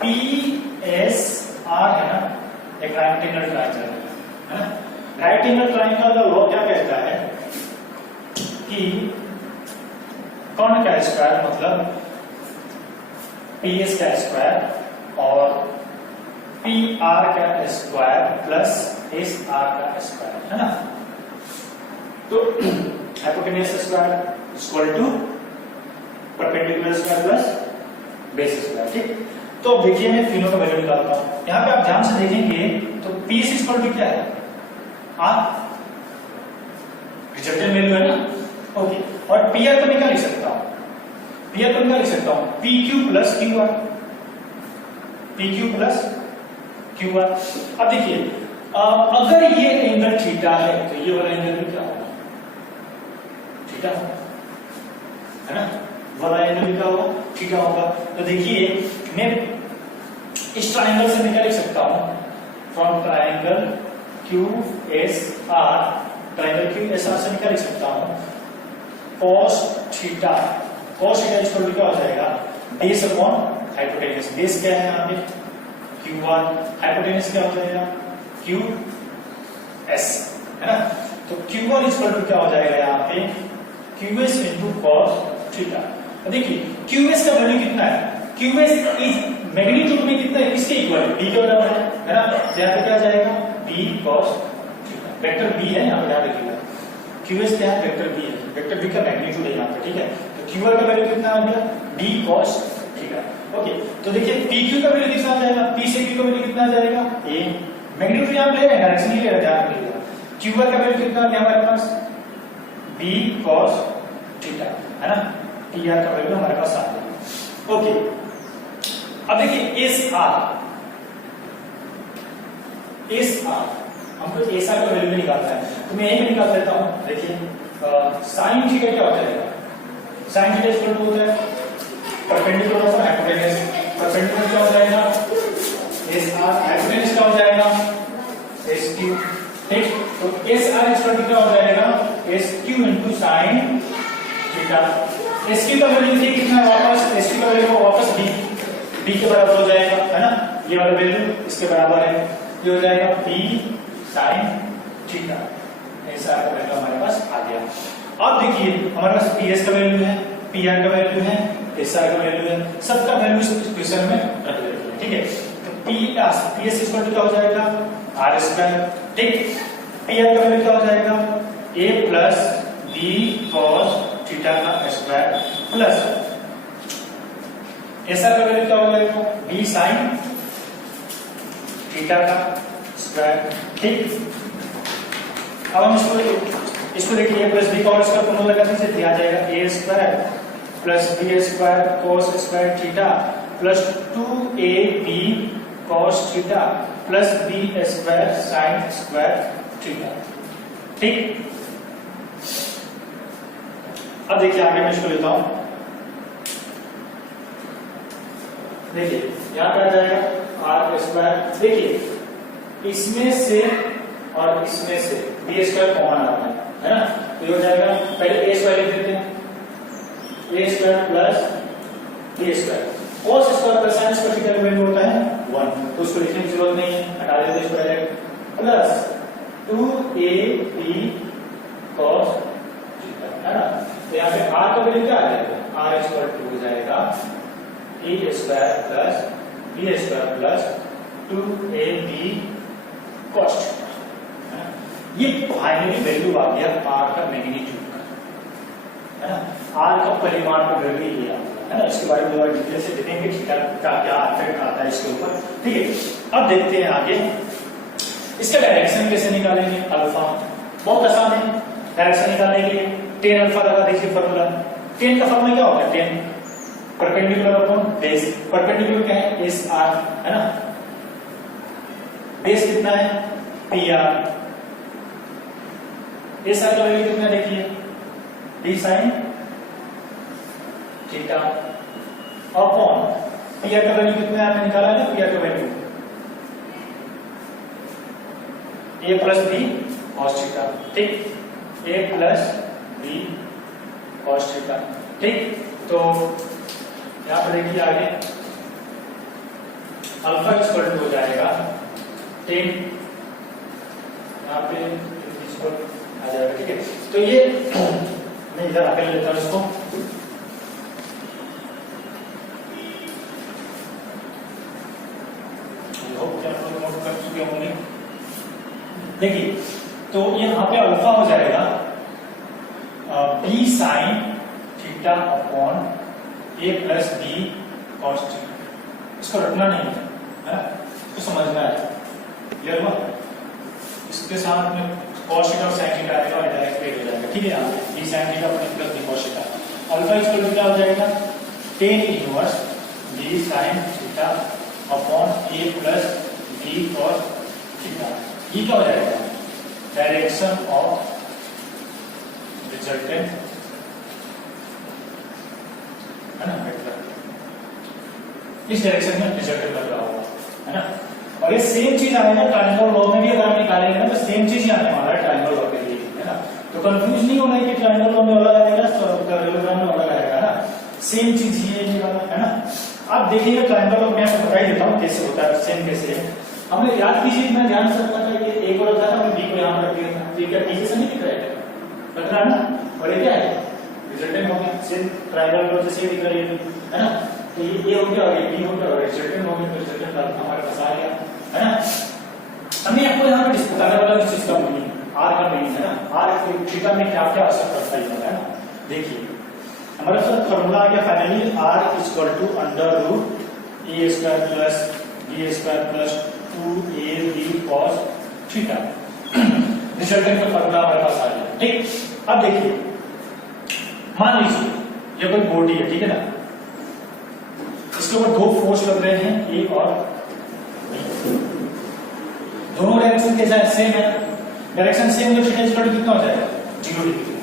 पी एस आर है ना, एक राइट एंगल ट्रायंगल है ना। राइट एंगल ट्रायंगल का लॉ क्या कहता है, कि कौन का स्क्वायर मतलब PS का स्क्वायर और PR का स्क्वायर प्लस SR का स्क्वायर, है ना। तो hypotenuse square equal to perpendicular square plus base square, ठीक। तो अब देखिए मैं तीनों का वैल्यू निकालता हूं। यहाँ पे आप ध्यान से देखेंगे तो PS इक्वल टू क्या है, रिजल्टेंट वैल्यू है ना, ओके। और PR को मैं क्या लिख सकता हूं, PR को मैं लिख सकता हूं PQ plus QR, PQ plus QR। अब देखिए अगर ये एंगल थीटा है तो ये वाला एंगल भी क्या होगा, थीटा है ना, वाला एंगल भी क्या होगा, थीटा होगा। तो देखिए मैं इस ट्राइंगल से मैं क्या लिख सकता हूं, from triangle QSR, triangle QSR से मैं क्या लिख सकता हूं, cos theta, cos theta equal to क्या हो जाएगा, बेस अपॉन हाइपोटेन्यूज। बेस क्या है यहाँ पे QR, हाइपोटेन्यूज क्या हो जाएगा QS, है ना। तो QR इक्वल टू क्या हो जाएगा यहाँ पे QS इंटू cos थीटा। देखिए QS का वैल्यू कितना है, QS इज मैग्नीट्यूड में कितना है, किसके इक्वल है, B के बराबर है ना। तो यहाँ पे क्या जाएगा B cos theta, vector B है यहाँ पे, ध्यान रखिएगा QS क्या है, वेक्टर B है, वेक्टर B का मैग्नीट्यूड है यहाँ पे, ठीक है। तो QR का वैल्यू कितना आ गया B cos थीटा, ओके। तो देखिए PQ का वैल्यू कितना आ जाएगा, P से Q का वैल्यू कितना आ जाएगा, A, मैग्नीट्यूड यहाँ पे ले रहे हैं, डायरेक्शन नहीं ले रहे, ध्यान रखिएगा। QR का वैल्यू कितना आ गया हमारे पास B cos थीटा, है ना। PR का वैल्यू हमारे पास आ गया, ओके। अब देखिए SR हमको SR का वैल्यू भी निकालना है, तो मैं यही भी निकाल देता हूं। देखिए sin थीटा क्या हो जाएगा, sin थीटा इक्वल टू होता है परपेंडिकुलर ऑफ हाइपोटेन्यूज, परपेंडिकुलर क्या हो जाएगा SR, हाइपोटेन्यूज क्या हो जाएगा SQ, ठीक। तो SR इक्वल टू क्या हो जाएगा SQ into sin theta. SQ का वैल्यू देखिए कितना है, वापस SQ का वैल्यू वापस B के बराबर हो जाएगा, है ना। ये वाला वैल्यू इसके बराबर है, ये हो जाएगा B sin थीटा। ऐसा का वैल्यू हमारे पास आ गया। अब देखिए हमारे पास PS का वैल्यू है, PR का वैल्यू है, SR का वैल्यू है, सबका वैल्यू इस इक्वेशन में रख देते हैं, ठीक है। तो PS इक्वल टू क्या हो जाएगा R स्क्वायर, ठीक। PR का वैल्यू क्या हो जाएगा A plus B cos theta का स्क्वायर प्लस SR का वैल्यू क्या हो जाएगा B sin थीटा का स्क्वायर, ठीक। अब हम इसको देखिए प्लस B का स्क्वायर फॉर्मूला लगा दीजिए, दिया जाएगा A square plus B square cos square theta plus 2AB cos theta plus B square sin square theta, ठीक। अब देखिए आगे मैं इसको लेता हूं, देखिए यहां पे आ जाएगा R स्क्वायर। देखिए इसमें से और इसमें से B स्क्वायर कॉमन आता है ना। तो ये हो जाएगा, पहले A स्क्वायर लिख देते हैं, A square plus B square, cos square plus sin square theta का वैल्यू होता है 1, तो उसको लिखने की जरूरत नहीं है, हटा देते हैं इसको direct, plus 2AB cos theta, है ना। तो यहाँ पे R का वैल्यू क्या आ जाएगा, R इक्वल टू हो जाएगा A square plus B square plus 2AB cos theta, ये फाइनली वैल्यू आ गया R का मैग्नीट्यूड का, है ना। R का परिमाण का वैल्यू ये आ गया, है ना। इसके बारे में डिटेल से देखेंगे थीटा का क्या इफेक्ट आता है इसके ऊपर, ठीक है। अब देखते हैं आगे इसका डायरेक्शन कैसे निकालेंगे, अल्फा बहुत आसान है डायरेक्शन निकालने के लिए। tan अल्फा लगा दीजिए फॉर्मूला, tan का फॉर्मूला क्या होता है, tan perpendicular upon base, perpendicular क्या है SR, है ना। बेस कितना है PR, SR का वैल्यू कितना देखिए B sin theta upon PR का वैल्यू कितना है, आपने निकाला है ना PR का value A plus B cos theta, ठीक। A plus B cos theta, ठीक। तो यहां पर देखिए आगे अल्फा इक्वल टू हो जाएगा 10, यहाँ पे आ जाएगा, ठीक है। तो ये मैं इधर आके लेता हूँ इसको। क्या नोट कर चुके होंगे। देखिए तो यहाँ पे अल्फा हो जाएगा B sine theta upon A plus B cos theta. इसको रटना नहीं है, इसको समझना है। क्लियर हुआ? इसके साथ में कॉस थीटा और साइन थीटा आएगा और डायरेक्ट पे हो जाएगा। ठीक है, यहाँ पे B sine theta upon plus B cos theta. Alpha इसको क्या हो जाएगा tan inverse B sine theta upon A plus B cos theta. ये क्या हो जाएगा डायरेक्शन ऑफ रिजल्टेंट, है ना, वेक्टर। इस डायरेक्शन में रिजल्टेंट लग रहा होगा, है ना। और ये सेम चीज आएगा ट्रायंगल लॉ में भी, अगर हम निकालेंगे ना तो सेम चीज ही आने वाला है ट्रायंगल लॉ के लिए, है ना। तो कंफ्यूज नहीं होना है कि ट्रायंगल लॉ में अलग आएगा तो पैरेललोग्राम में अलग आएगा, ना। सेम चीज ही है ना। आप देखिएगा ट्रायंगल लॉ में आपको बता ही देता हूँ कैसे होता है, सेम कैसे है। हमने याद कीजिए, मैं ध्यान से रखा था कि एक और रखा था, मैं बी को यहाँ पर रख दिया था। ठीक है, पीछे से नहीं दिख रहा है, लग रहा है ना। और ये क्या है रिजल्टेंट हो गया, सेम ट्रायंगल लॉ जैसे दिख रही है ना। तो ये हो गया और ये बी हो गया और रिजल्टेंट हो गया, तो रिजल्टेंट हमारे पास आ गया, है ना। हमें आपको यहाँ पे बताने वाला इस चीज का मीनिंग, आर का मीनिंग, है ना। आर थीटा में क्या क्या असर करता है ना। देखिए हमारे पास फॉर्मूला आ गया finally, R equal to under root A square plus B square plus 2ab cos theta. Resultant का फॉर्मूला हमारे पास आ गया। ठीक, अब देखिए मान लीजिए ये कोई बॉडी है, ठीक है ना। इसके ऊपर दो फोर्स लग रहे हैं, ए और बी। दोनों डायरेक्शन कैसा है, सेम है। डायरेक्शन सेम है तो थीटा इक्वल टू कितना हो जाएगा 0 डिग्री,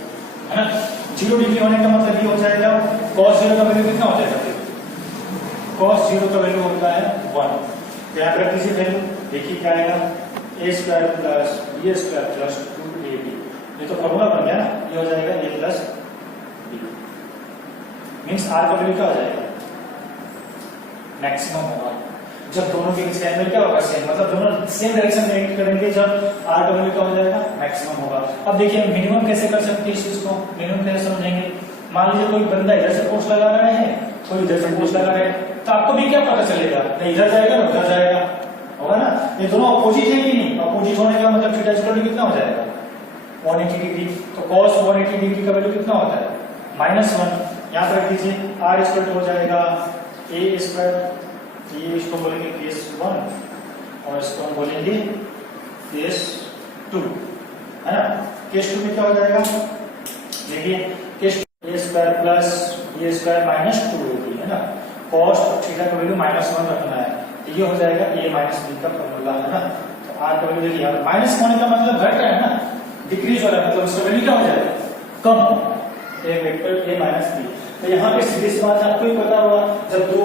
है ना। 0 डिग्री होने का मतलब ये हो जाएगा cos 0 का वैल्यू कितना हो जाएगा, cos 0 का वैल्यू होता है 1। यहाँ पर किसी वैल्यू देखिए क्या आएगा, A square plus B square plus 2ab। ये तो फॉर्मूला बन गया ना, ये हो जाएगा ए प्लस बी। मीन्स आर का वैल्यू क्या हो जाएगा मैक्सिमम होगा जब दोनों के बीच एंगल क्या होगा सेम, मतलब दोनों सेम डायरेक्शन में एक्ट करेंगे, जब आर का वैल्यू क्या हो जाएगा मैक्सिमम होगा। अब देखिए मिनिमम कैसे कर सकते हैं इस चीज को, मिनिमम कैसे समझेंगे। मान लीजिए कोई बंदा इधर से फोर्स लगा रहा है, कोई इधर से फोर्स लगा रहा है, तो आपको भी क्या पता चलेगा, ना इधर जाएगा ना उधर जाएगा, होगा ना। ये दोनों अपोजिट है कि नहीं, अपोजिट होने का मतलब थीटा इक्वल टू कितना हो जाएगा 180 डिग्री। तो cos 180 डिग्री का वैल्यू कितना होता है -1। यहाँ पर रख दीजिए r इक्वल टू हो जाएगा a स्क्वायर, ये इसको बोलेंगे केस 1 और इसको हम बोलेंगे केस 2, है ना। केस 2 में क्या हो जाएगा, देखिए case a square plus b square minus 2ab, है ना। cos थीटा का वैल्यू -1 रखना है, तो ये हो जाएगा a माइनस b का फॉर्मूला, है ना। तो r का वैल्यू देखिए माइनस होने का मतलब घट रहा है ना, डिक्रीज हो रहा है, मतलब उसका वैल्यू क्या हो जाएगा कम, एक वेक्टर a माइनस b। तो यहाँ पे सीधी सी बात आपको ही पता होगा, जब दो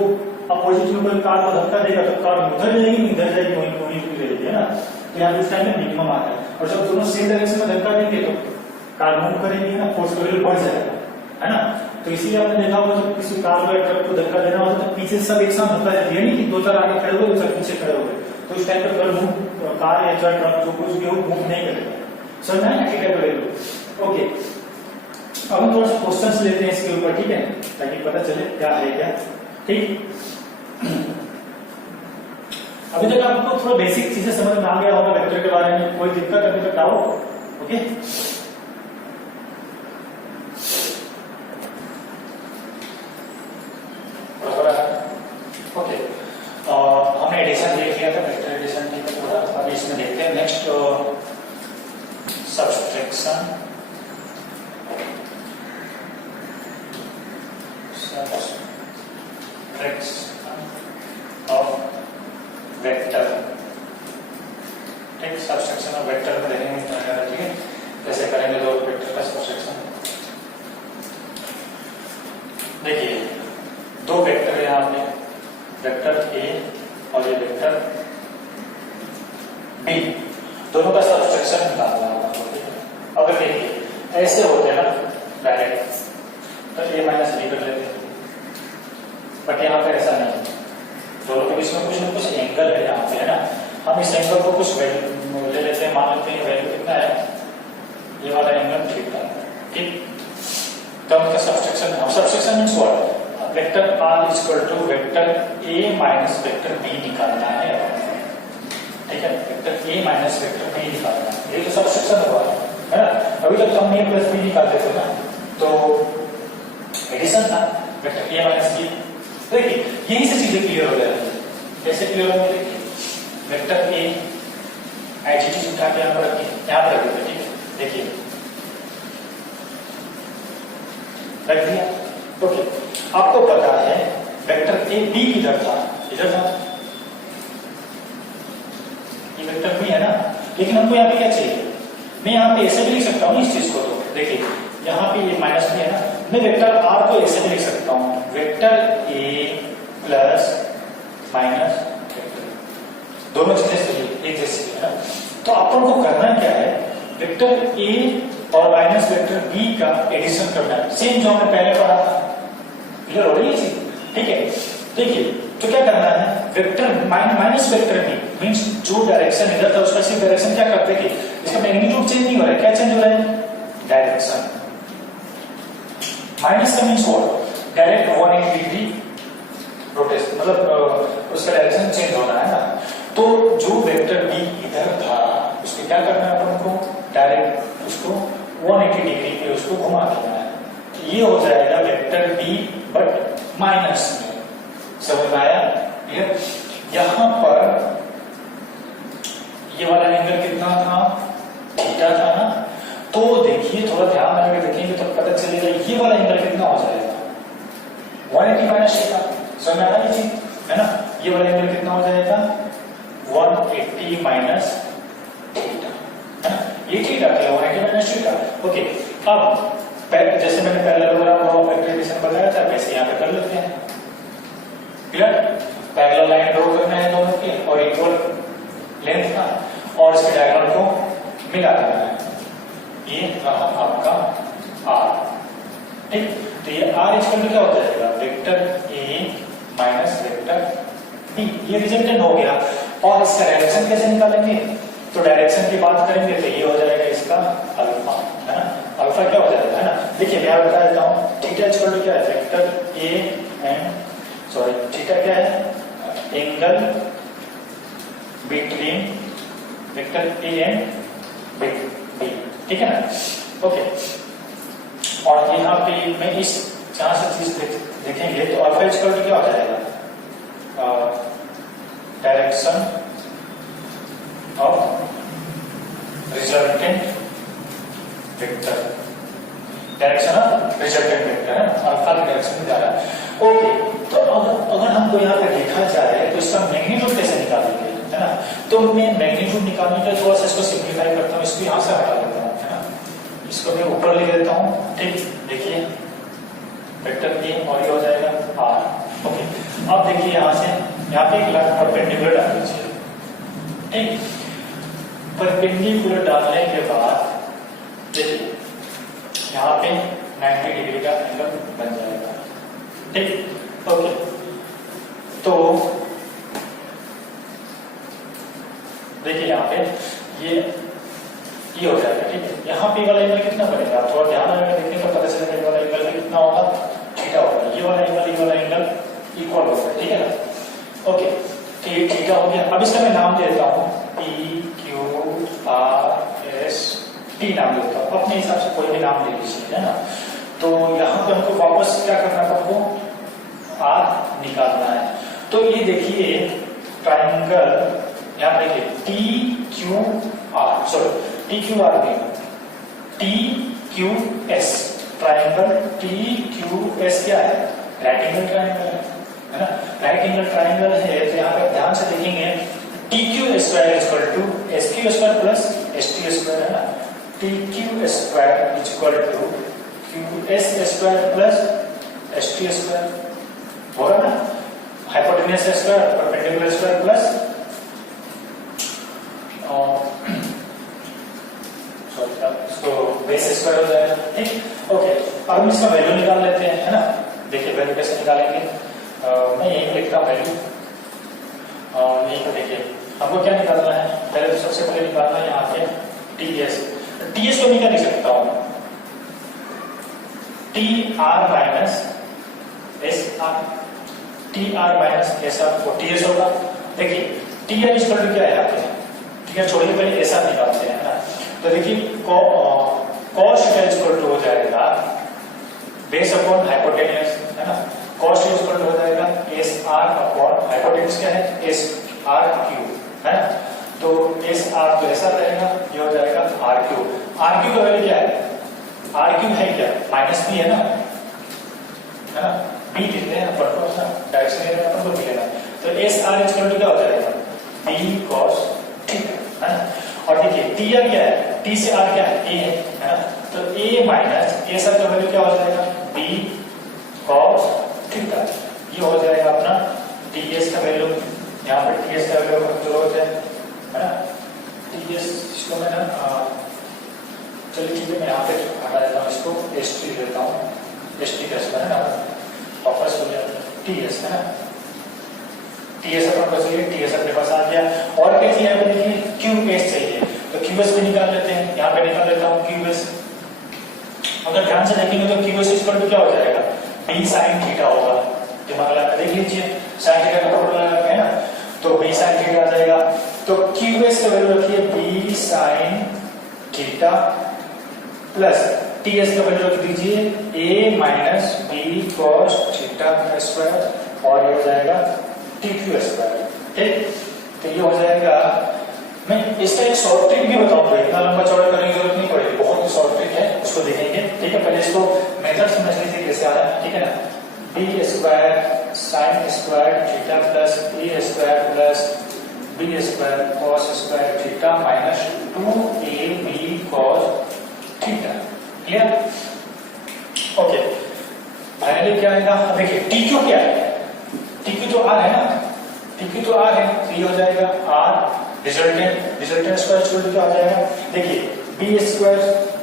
अपोजिट में कोई कार को धक्का देगा तो कार उधर जाएगी इधर जाएगी, वहीं वहीं रुक जाएगी, है ना। तो यहाँ उस टाइम में मिनिमम आता है, और जब दोनों सेम डायरेक्शन में धक्का देंगे तो कार मूव करेगी, है ना, फोर्स का वैल्यू बढ़ जाएगा, है ना। तो इसीलिए आपने देखा होगा जब किसी कार को ट्रक को धक्का देना होता है तो पीछे सब एक साथ धक्का देती है, नहीं कि दो चार आगे खड़े हुए दो चार पीछे खड़े हुए, तो उस टाइम पर मूव कार या ट्रक जो कुछ भी हो मूव नहीं करेगा। समझ में आया थीटा का वैल्यू। ओके, अब हम थोड़ा सा क्वेश्चंस लेते हैं इसके ऊपर, ठीक है, ताकि पता चले क्या है क्या। ठीक, अभी तक आपको थोड़ा बेसिक चीजें समझ में आ गया होगा वेक्टर के बारे में, कोई दिक्कत अभी तक डाउट? ओके, ओके, हमने एडिशन देख लिया था, वेक्टर एडिशन ठीक है थोड़ा। अभी इसमें देखते हैं नेक्स्ट सब्सट्रैक्शन। ऑफ वेक्टर, ठीक, सब्सट्रैक्शन ऑफ वेक्टर में देखेंगे, ठीक है, कैसे करेंगे दो वेक्टर का सब्सट्रैक्शन। देखिए दो वेक्टर है यहाँ पे, वेक्टर ए और ये वेक्टर बी, दोनों का सब्सट्रैक्शन निकालना होगा। अगर देखिए ऐसे होते हैं ना डायरेक्ट, तो ए माइनस बी कर लेते हैं, बट यहाँ पे ऐसा नहीं, दोनों के बीच में कुछ ना कुछ एंगल है यहाँ पे, है ना। हम इस एंगल को कुछ वैल्यू ले लेते हैं, मान लेते हैं वैल्यू कितना है, ये वाला एंगल थीटा, ठीक। टर्म का subtraction, subtraction means what, vector r is equal to vector a minus vector b निकालना है, ठीक है, vector a minus vector b निकालना है, ये तो सब्सट्रैक्शन हुआ है ना। अभी तक तो हम a प्लस b निकालते थे ना, तो एडिशन था वेक्टर a माइनस b। देखिए यही से चीजें क्लियर हो जाएगी। कैसे क्लियर होंगे, देखिए वेक्टर a आईजीटी उठा के यहाँ पर रखिए, यहाँ पर रख दीजिए, ठीक है, देखिए रख दिया। ओके, आपको पता है वेक्टर ए बी किधर था, इधर था, ये वेक्टर बी है ना, लेकिन हमको यहाँ पे क्या चाहिए, मैं यहाँ पे ऐसे भी लिख सकता हूँ इस चीज को, तो देखिए यहाँ पे ये माइनस बी है ना, मैं वेक्टर आर को ऐसे भी लिख सकता हूँ, वेक्टर ए प्लस माइनस दोनों चीजें सही एक जैसी है ना। तो अपन को करना क्या है, वेक्टर ए और माइनस वेक्टर बी का एडिशन करना है, सेम जो हमने पहले पढ़ा था, क्लियर हो रही है चीज, ठीक है। देखिए तो क्या करना है, vector minus vector B means जो डायरेक्शन इधर था उसका सिर्फ डायरेक्शन क्या करते हैं, इसका मैग्नीट्यूड चेंज नहीं हो रहा है, क्या चेंज हो रहा है, डायरेक्शन। माइनस का means what, direct 180 degree rotation, मतलब उसका डायरेक्शन चेंज होना है ना। तो जो वेक्टर बी इधर था उसको क्या करना है अपन को, डायरेक्ट उसको 180 डिग्री पे उसको घुमा देना है, ये हो जाएगा वेक्टर बी बट माइनस में, समझ में आया। यहां पर ये वाला एंगल कितना था, थीटा था ना, तो देखिए थोड़ा ध्यान लगा देखेंगे तो पता चलेगा ये वाला एंगल कितना हो जाएगा, 180 माइनस थीटा, समझ में आ रही चीज है ना। ये वाला एंगल कितना हो जाएगा, 180 माइनस थीटा, है ना, ये थीटा था 180 माइनस थीटा। ओके, अब जैसे मैंने पैरेललोग्राम ऑफ वेक्टराइजेशन बताया था वैसे यहाँ पे कर लेते हैं, क्लियर। पैरेलल लाइन ड्रॉ करना है दोनों के और इक्वल लेंथ का, और इसके डायगोनल को मिला देना है, ये रहा आपका r, ठीक। तो ये r इक्वल टू क्या हो जाएगा, vector a minus vector b, ये रिजल्टेंट हो गया। और इसका डायरेक्शन कैसे निकालेंगे, तो डायरेक्शन की बात करेंगे तो ये हो जाएगा इसका अल्फा, है ना, अल्फा क्या हो जाएगा, है ना। देखिए मैं बता देता हूँ, थीटा इक्वल टू क्या है, vector A and sorry theta क्या है, angle between vector A and B, ठीक है ना। ओके, और यहाँ पे मैं इस जहां से चीज देखेंगे तो अल्फा इक्वल टू क्या हो जाएगा, direction of resultant vector, direction of resultant vector है, अल्फा की डायरेक्शन में जा रहा है। ओके, तो अगर हमको यहाँ पे देखा जाए तो इसका मैग्नीट्यूड कैसे निकालेंगे, है ना। तो मैं मैग्नीट्यूड निकालने के लिए थोड़ा सा इसको सिंप्लीफाई करता हूँ, इसको यहाँ से हटा देता हूँ, है ना, इसको मैं ऊपर ले लेता हूँ, ठीक। देखिए वेक्टर ए और ये हो जाएगा r। ओके, अब देखिए यहाँ पे एक लाइन परपेंडिकुलर डाल दीजिए, ठीक। परपेंडिकुलर डालने के बाद देखिए यहाँ पे 90 डिग्री का एंगल बन जाएगा, ठीक। ओके, तो देखिए यहाँ पे ये हो जाएगा, ठीक है। यहाँ पे वाला एंगल कितना बनेगा, थोड़ा ध्यान लगाकर देखने तो पता चलेगा, ये वाला एंगल कितना होगा, थीटा होगा, ये वाला एंगल इक्वल होगा, ठीक है ना। ओके, तो ये थीटा हो गया। अब इसका मैं नाम देता हूँ P Q R S T नाम देता हूँ, अपने हिसाब से कोई भी नाम ले लीजिए, है ना। तो यहाँ पे हमको वापस क्या करना है, हमको आर निकालना है। तो ये देखिए ट्राइंगल, यहाँ देखिए T Q R, sorry T Q R नहीं, T Q S, triangle T Q S क्या है, राइट एंगल ट्राइंगल है ना। राइट एंगल ट्राइंगल है तो यहाँ पे ध्यान से देखेंगे T Q square equal to S Q square plus S T square, है ना। T Q square equal to Q S square plus S T square, हो रहा ना, hypotenuse square perpendicular square plus इसको बेस स्क्वायर हो जाएगा, ठीक। Okay, अब हम इसका वैल्यू निकाल लेते हैं, है ना। देखिए वैल्यू कैसे निकालेंगे, मैं यही लिखता हूँ वैल्यू, यही पर देखिए हमको क्या निकालना है, पहले तो सबसे पहले निकालना है यहाँ पे टी एस को मैं क्या लिख सकता हूँ, T R minus S R, T R minus S R वो टी एस होगा। देखिए टी आर इक्वल टू क्या है यहाँ पे, ठीक है, छोड़िए पहले एस आर निकालते हैं ना। तो देखिए कॉस थीटा इक्वल टू हो जाएगा बेस अपॉन हाइपोटेन्यूज, है ना, कॉस थीटा इक्वल टू हो जाएगा एस आर अपॉन हाइपोटेन्यूज क्या है एस आर क्यूब, है ना। तो एस आर तो ऐसा रहेगा, ये हो जाएगा आर क्यूब। आर क्यूब का वैल्यू क्या है, आर क्यूब है क्या माइनस बी है ना, बी देते हैं अपन को, डायरेक्शन में अपन को मिलेगा। तो एस आर इक्वल टू क्या हो जाएगा बी कॉस थीटा, है ना। और देखिए टी आर क्या है, टी से आर क्या है ए है ना। तो ए माइनस एस आर का वैल्यू क्या हो जाएगा बी कॉस थीटा, ये हो जाएगा अपना टी एस का वैल्यू। यहाँ पर टी एस का वैल्यू जरूरत है ना, टी एस इसको मैं ना चलिए ठीक है, मैं यहाँ पे हटा देता हूँ, इसको एस टी देता हूँ, एस टी कैसे है ना वापस हो गया टी एस, है ना। टी एस अपन को चाहिए, टी एस अपने पास आ गया। और क्या चाहिए हमें, देखिए क्यू एस चाहिए, तो क्यू एस भी निकाल लेते हैं, यहाँ पे निकाल लेता हूँ क्यू एस। अगर ध्यान से देखेंगे तो क्यू एस इक्वल टू क्या हो जाएगा बी साइन थीटा होगा, दिमाग लगा देख लीजिए, साइन थीटा का फॉर्मूला लगा है ना, तो बी साइन थीटा आ जाएगा। तो क्यू एस का वैल्यू रखिए B sine theta plus T S का वैल्यू रख दीजिए A minus B cos theta square, और ये हो जाएगा टी क्यू स्क्वायर, ठीक। तो ये हो जाएगा, मैं इसका एक शॉर्ट ट्रिक भी बताऊंगा, इतना लंबा चौड़ा करने की जरूरत नहीं पड़ेगी, बहुत ही शॉर्ट ट्रिक है, उसको देखेंगे, ठीक है। पहले इसको मेथड समझ लीजिए कैसे आ रहा है, ठीक है ना। B square sine square theta plus A square plus B square cos square theta minus 2ab cos theta, clear, okay. Finally क्या आएगा, देखिए टी क्यू क्या है, टी क्यू तो आर है ना, टी क्यू तो आर है, तो ये हो जाएगा आर रिजल्टेंट, रिजल्टेंट स्क्वायर क्या हो जाएगा, देखिए बी स्क्वायर,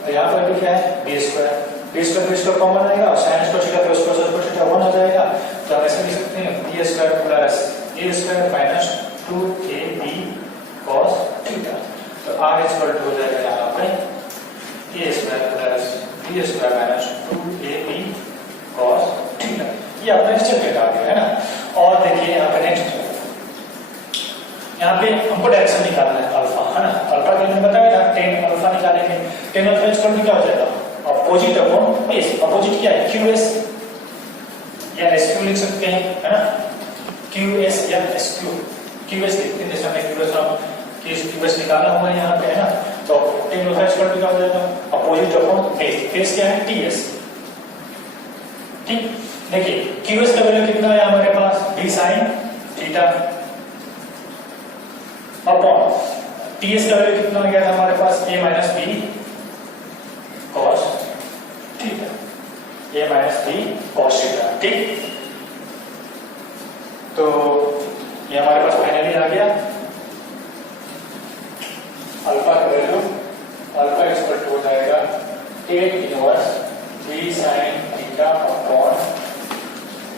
यहाँ पर भी क्या है B square, B square common आएगा और sine square theta plus cos square theta 1 हो जाएगा। तो हम ऐसे लिख सकते हैं B square plus A square minus 2ab cos theta. तो आर इक्वल टू हो जाएगा यहाँ पे A square plus B square minus 2ab cos theta, ये आपने रिजल्टेंट आ गया, है ना। और देखिए यहाँ पे नेक्स्ट, यहाँ पे हमको डायरेक्शन निकालना है अल्फा, है ना। अल्फा के लिए बताया था टेन अल्फा निकालेंगे, टेन अल्फा इक्वल टू क्या हो जाएगा अपोजिट अपॉन बेस, अपोजिट क्या है क्यू एस या एस क्यू लिख सकते हैं, है ना, क्यू एस या एस क्यू, क्यू एस लिखते हैं, जैसे हमने क्यू एस निकाला हुआ है यहाँ पे, है ना। तो टेन अल्फा इक्वल टू क्या हो जाएगा अपोजिट अपॉन बेस, बेस क्या है टी एस, ठीक। देखिए क्यू एस का वैल्यू कितना है हमारे पास B sine theta upon T S का वैल्यू कितना हो गया था हमारे पास A minus B cos theta, A minus B cos theta, ठीक। तो ये हमारे पास फाइनली आ गया अल्फा का वैल्यू, अल्फा इक्वल टू हो जाएगा tan inverse B sine theta upon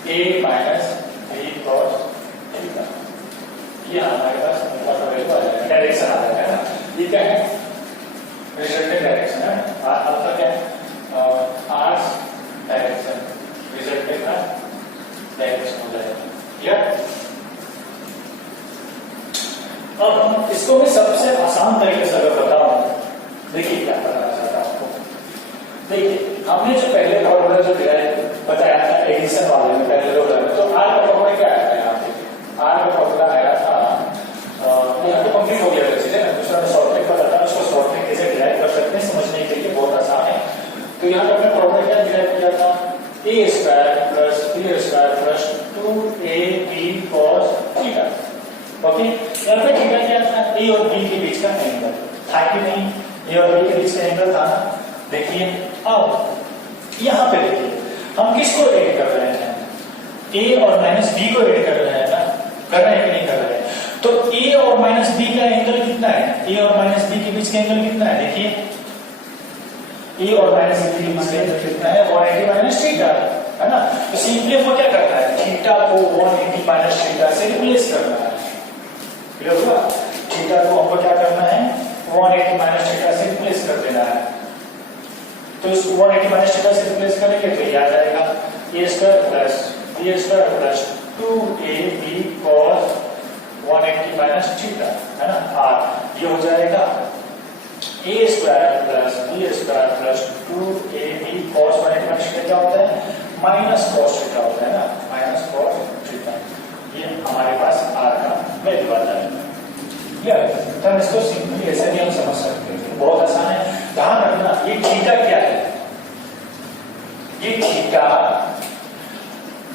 A minus B cos theta, ये हमारे पास अल्फा का वैल्यू आ जाएगा, डायरेक्शन आ जाएगा, है ना। ये क्या है रिजल्टेंट डायरेक्शन है, अल्फा क्या है आर डायरेक्शन, रिजल्टेंट का डायरेक्शन हो जाएगा, क्लियर। अब हम इसको मैं सबसे आसान तरीके से अगर बताऊं, देखिए क्या बताना चाहता हूं आपको। देखिए हमने जो पहले फॉर्मूला जो बताया था एडिशन वाले में पहले दो, तो आर का फॉर्मूला क्या आया था, यहाँ पे आर का फॉर्मूला आया था, यहाँ पे कंप्लीट हो गया चीजें ना, दूसरा शॉर्ट ट्रिक बताना, उसको शॉर्ट ट्रिक कैसे डिराइव कर सकते हैं समझने के लिए बहुत आसान है। तो यहाँ पे हमने फॉर्मूला क्या डिराइव किया था A square plus B square plus 2ab cos theta, okay. यहाँ पे थीटा क्या था ए और बी के बीच का एंगल था कि नहीं, ए और बी के बीच का एंगल था। देखिए अब यहाँ पे देखिए हम किसको ऐड कर रहे हैं, ए और माइनस बी को ऐड कर रहे हैं ना, कर रहे हैं कि नहीं कर रहे हैं। तो ए और माइनस बी का एंगल कितना है, ए और माइनस बी के बीच का एंगल कितना है, देखिए ए और माइनस बी के बीच का एंगल कितना है 180 माइनस थीटा, है ना। तो सिंपली वो क्या करना है थीटा को 180 माइनस थीटा से रिप्लेस करना है, क्लियर हुआ। थीटा को हमको क्या करना है 180 माइनस थीटा से रिप्लेस कर देना है। तो इस 180 माइनस थीटा से रिप्लेस करेंगे तो ये आ जाएगा a square plus b square plus 2ab cos 180 minus theta, है ना। r ये हो जाएगा a square plus b square plus 2ab cos 180 minus theta क्या होता है, माइनस cos थीटा होता है ना, माइनस cos थीटा। ये हमारे पास r का वैल्यू आता है। तो हम इसको सिंपली ऐसे भी हम समझ सकते हैं, बहुत आसान है। ध्यान रखना ये थीटा क्या है, ये थीटा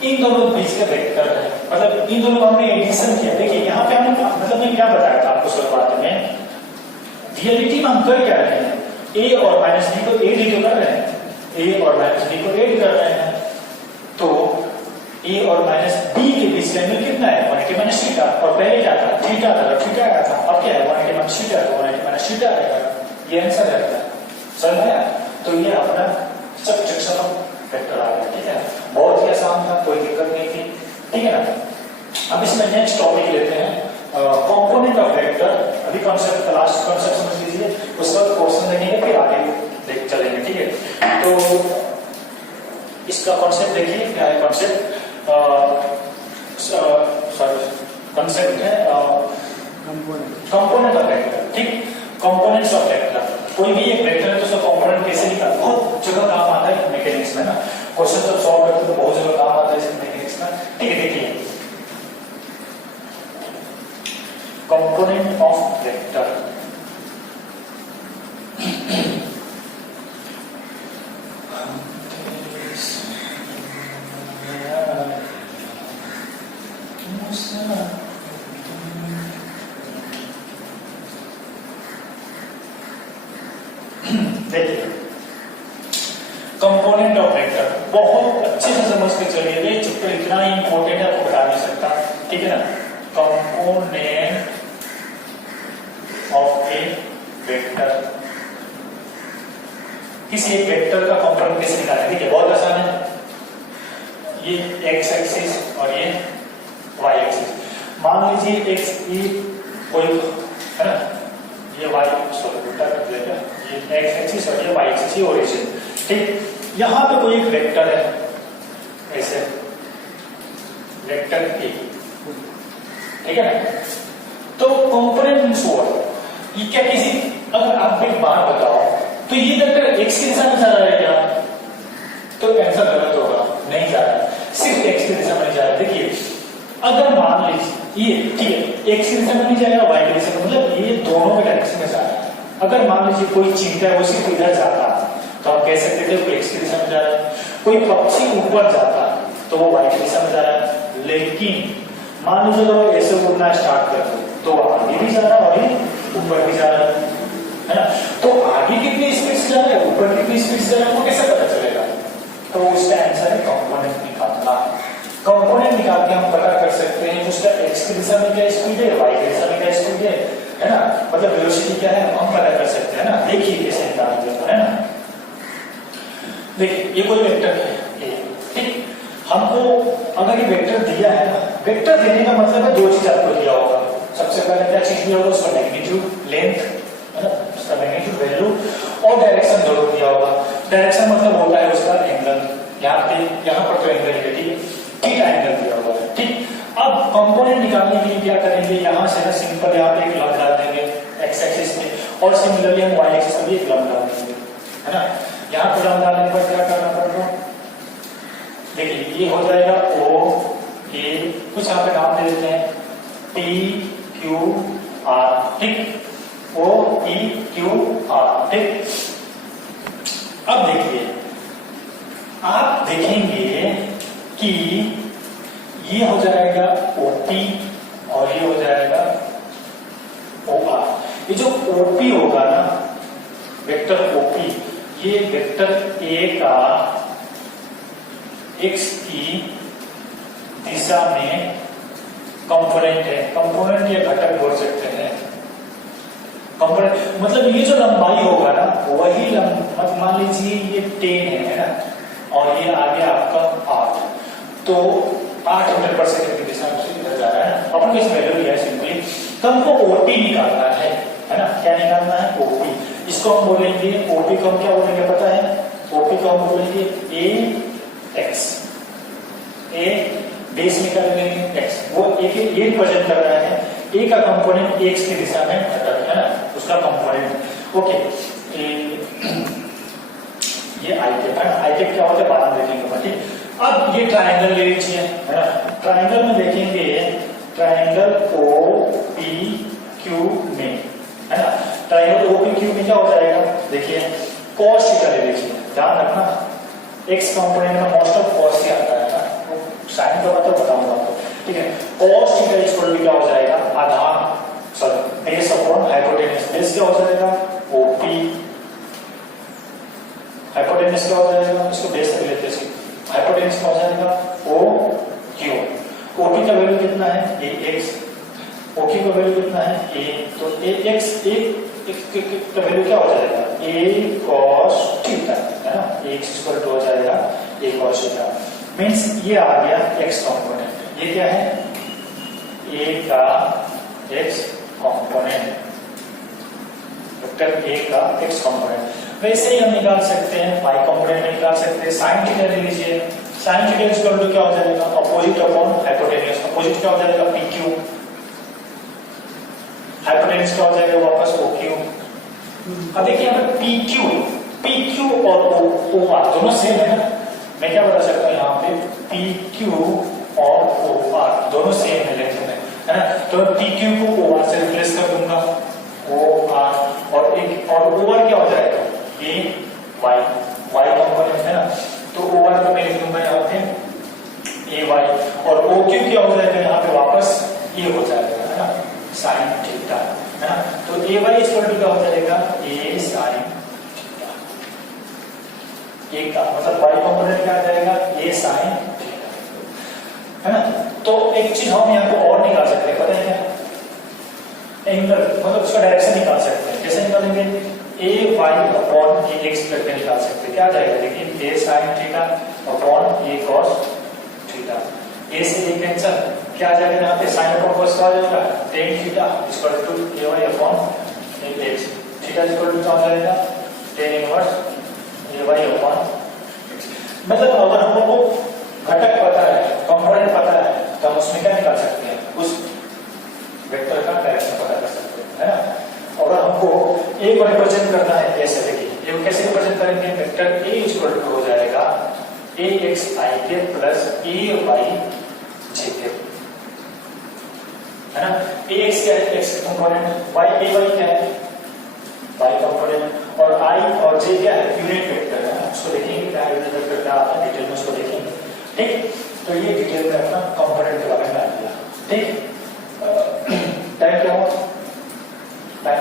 इन दोनों बीच का वेक्टर है, मतलब इन दोनों का हमने एडिशन किया। देखिए यहाँ पे हमने मतलब मैं क्या बताया था आपको शुरुआत में, रियलिटी में हम कर क्या रहे हैं, a और माइनस b को एड ही कर रहे हैं, a और माइनस b को एड कर रहे हैं। तो a और माइनस b के बीच का एंगल कितना है, 180 माइनस थीटा। और पहले क्या था, थीटा था, थीटा आया था, अब क्या है 180 माइनस थीटा, 180 माइनस थीटा आएगा। ये आंसर रहता है, समझ आया। तो ये अपना सब्ट्रैक्शन ऑफ वेक्टर आ गया, ठीक है। बहुत ही आसान था, कोई दिक्कत नहीं थी, ठीक है ना। अब इसमें नेक्स्ट टॉपिक लेते हैं कंपोनेंट ऑफ वेक्टर। अभी कॉन्सेप्ट का लास्ट कॉन्सेप्ट समझ लीजिए, उसके बाद क्वेश्चन देखेंगे, फिर आगे देख चलेंगे, ठीक है। तो इसका कॉन्सेप्ट देखिए क्या है। कॉन्सेप्ट कॉन्सेप्ट है कंपोनेंट ऑफ वेक्टर, ठीक। कंपोनेंट्स ऑफ वेक्टर, कोई भी एक वेक्टर है तो उसका कंपोनेंट कैसे निकाल, बहुत जगह काम आता है मैकेनिक्स में ना। क्वेश्चन जब सॉल्व करते तो बहुत जगह काम आता है इस मैकेनिक्स में, ठीक है। देखिए कंपोनेंट ऑफ वेक्टर, देखिए कंपोनेंट ऑफ वेक्टर बहुत अच्छे से समझ के चलिए, ये चैप्टर इतना इंपॉर्टेंट है आपको बता नहीं सकता, ठीक है ना। कंपोनेंट ऑफ ए वेक्टर, किसी एक वेक्टर का कंपोनेंट कैसे निकालें, ठीक है, बहुत आसान है। ये एक्स एक्सिस और ये वाई एक्सिस, मान लीजिए एक्स ई कोई है ना, ये वाई उल्टा कर देगा, ये एक्स एक्सिस और ये वाई एक्सिस, ये ओरिजिन, ठीक। यहां पे कोई एक वेक्टर है, ऐसे वेक्टर ए, ठीक है ना। तो कंपोनेंट मींस व्हाट, ये क्या किसी, अगर आप एक बात बताओ तो ये वेक्टर एक्स की दिशा में जा रहा है क्या, तो आंसर गलत होगा, नहीं जा रहा है, सिर्फ एक्स की दिशा में जा रहा है। देखिए अगर मान लीजिए ये ठीक है एक्स की दिशा में नहीं जाएगा, वाई की दिशा में, मतलब ये दोनों के डायरेक्शन में जा रहा है। अगर मान लीजिए कोई चिंता है वो सिर्फ इधर जाता तो आप कह सकते थे वो एक्स की दिशा में जा रहा है, कोई पक्षी ऊपर जाता तो वो वाई की दिशा में जा रहा है। लेकिन मान लीजिए अगर वो ऐसे उड़ना स्टार्ट कर दो तो आगे भी जा रहा है और ऊपर भी जा रहा है ना। तो आगे कितनी स्पीड से जा रहा है, ऊपर कितनी स्पीड से जा रहा है, वो कैसे पता चलेगा, तो उसका आंसर है कंपोनेंट निकालना। कंपोनेंट निकाल के हम पता कर सकते हैं उसका एक्स की दिशा में क्या स्पीड है, वाई की दिशा में क्या स्पीड है ना, मतलब वेलोसिटी क्या है हम पता कर सकते हैं ना। देखिए कैसे निकालते हैं, है ना। देखिए ये कोई वेक्टर है, ठीक। हमको अगर ये वेक्टर दिया है ना, वेक्टर देने का मतलब है दो चीज आपको दिया होगा। सबसे पहले क्या चीज दिया होगा, उसका मैग्नीट्यूड, लेंथ, है ना, उसका मैग्नीट्यूड वैल्यू, और डायरेक्शन जरूर दिया होगा। डायरेक्शन मतलब होता है उसका एंगल, यहाँ पर तो एंगल है, ठीक है, थीटा एंगल दिया हुआ है, ठीक। अब कंपोनेंट निकालने के लिए क्या करेंगे, यहाँ से ना सिंपल यहाँ पे एक लंब डाल देंगे एक्स एक्सिस पे, और सिमिलरली हम वाई एक्सिस पे भी एक लंब डाल देंगे, है ना। यहाँ पे लंब डालने पर क्या करना पड़ेगा, देखिए ये हो जाएगा ओ ए, कुछ यहाँ पे नाम दे देते हैं पी क्यू आर, ठीक, ओ पी क्यू आर, ठीक। अब देखिए आप देखेंगे कि ये हो जाएगा ओपी और ये हो जाएगा ओआर। ये जो ओपी होगा ना, वेक्टर ओपी, ये वेक्टर ए का एक्स की दिशा में कंपोनेंट है। कंपोनेंट या घटक बोल सकते हैं। कंपोनेंट मतलब ये जो लंबाई होगा ना वही लंबाई, मान लीजिए ये 10 है ना, और ये आ गया आपका 8, तो 8 मीटर पर सेकंड की दिशा में इधर जा रहा है। अपन किस वैल्यू लिया है सिंपली, तो हमको ओटी निकालना है ना, क्या निकालना है, ओपी। इसको हम बोलेंगे ओपी को हम क्या बोलेंगे पता है, ओपी को हम बोलेंगे ए एक्स, ए बेस में कर देंगे एक्स, वो ए के ये प्रेजेंट कर रहा है, ए का कंपोनेंट एक्स की दिशा में घटक है ना, उसका कंपोनेंट। ओके, ये आई कैप क्या होता है बाद में देखेंगे। ठीक, अब ये ट्राइंगल ले लीजिए है ना, ट्राइंगल में देखेंगे ट्राइंगल ओ पी क्यू में है ना, ट्राइंगल ओ पी क्यू में क्या हो जाएगा, देखिए कॉस थीटा ले लीजिए, ध्यान रखना एक्स कंपोनेंट में मोस्ट ऑफ कॉस ही आता है ना, साइन का मतलब बताऊंगा आपको। ठीक है, कॉस थीटा इक्वल टू क्या हो जाएगा, आधार sorry base upon hypotenuse, base क्या हो जाएगा ओपी, हाइपोटेन्यूज क्या हो जाएगा, इसको बेस तक लेते हैं, हाइपोटेन्यूज क्या हो जाएगा ओ क्यू, ओपी का वैल्यू कितना है ए एक्स, ओक्यू का वैल्यू कितना है ए, तो ए एक्स का वैल्यू क्या हो जाएगा ए कॉस थीटा है ना, एक्स इक्वल टू हो जाएगा ए कॉस थीटा, मींस ये आ गया एक्स कंपोनेंट, ये क्या है ए का एक्स कंपोनेंट, वेक्टर ए का एक्स कंपोनेंट। वैसे ही हम निकाल सकते हैं वाई कंपोनेंट में निकाल सकते हैं, साइन थीटा ले लीजिए, साइन थीटा इक्वल टू क्या हो जाएगा अपोजिट अपॉन हाइपोटेन्यूज, अपोजिट क्या हो जाएगा पी क्यू, हाइपोटेन्यूज क्या हो जाएगा वापस ओ क्यू। अब देखिए यहाँ पे पी क्यू और ओ आर दोनों सेम है ना, मैं क्या बता सकता हूँ यहाँ पे पी क्यू और ओ आर दोनों सेम है लेंथ में है ना, तो पी क्यू को ओ आर से रिप्लेस कर दूंगा, ओ आर और एक और ओ आर क्या हो जाएगा ए वाई, वाई कंपोनेंट है ना, तो ओ आर को मैं लिख दूंगा यहाँ पे ए वाई, और ओ क्यू क्या हो जाएगा यहाँ पे वापस ये हो जाएगा है ना साइन थीटा है ना, तो ए वाई इक्वल टू क्या हो जाएगा ए साइन थीटा, ए का मतलब वाई कंपोनेंट क्या आ जाएगा ए साइन थीटा है ना। तो एक चीज हम यहाँ पे और निकाल सकते हैं, पता है क्या, एंगल मतलब उसका डायरेक्शन निकाल सकते हैं, कैसे निकालेंगे ए वाई अपॉन ए एक्स करके निकाल सकते हैं, क्या आ जाएगा देखिए ए साइन थीटा अपॉन ए कॉस थीटा, ए से ए कैंसिल, क्या आ जाएगा यहाँ पे साइन अपॉन कॉस आ जाएगा tan theta equal to A Y upon A X, theta equal to क्या हो जाएगा tan inverse A Y upon X. मतलब अगर हम लोग को घटक पता है, कंपोनेंट पता है, तो हम उसमें क्या निकाल सकते हैं, उस वेक्टर का डायरेक्शन पता कर सकते हैं है ना। और हमको ए को रिप्रेजेंट करना है कैसे, देखिए ये कैसे रिप्रेजेंट करेंगे, वेक्टर ए इक्वल टू हो जाएगा ए एक्स आई के प्लस ए वाई जे के है ना, ए एक्स क्या है एक्स कंपोनेंट, वाई ए वाई क्या है वाई कंपोनेंट, और आई और जे क्या है यूनिट वेक्टर है ना, उसको देखेंगे क्या यूनिट वेक्टर क्या आता है डिटेल में उसको देखेंगे। ठीक, तो ये डिटेल में अपना कंपोनेंट के बारे में आ गया। ठीक, टाइम क्या हो टाइम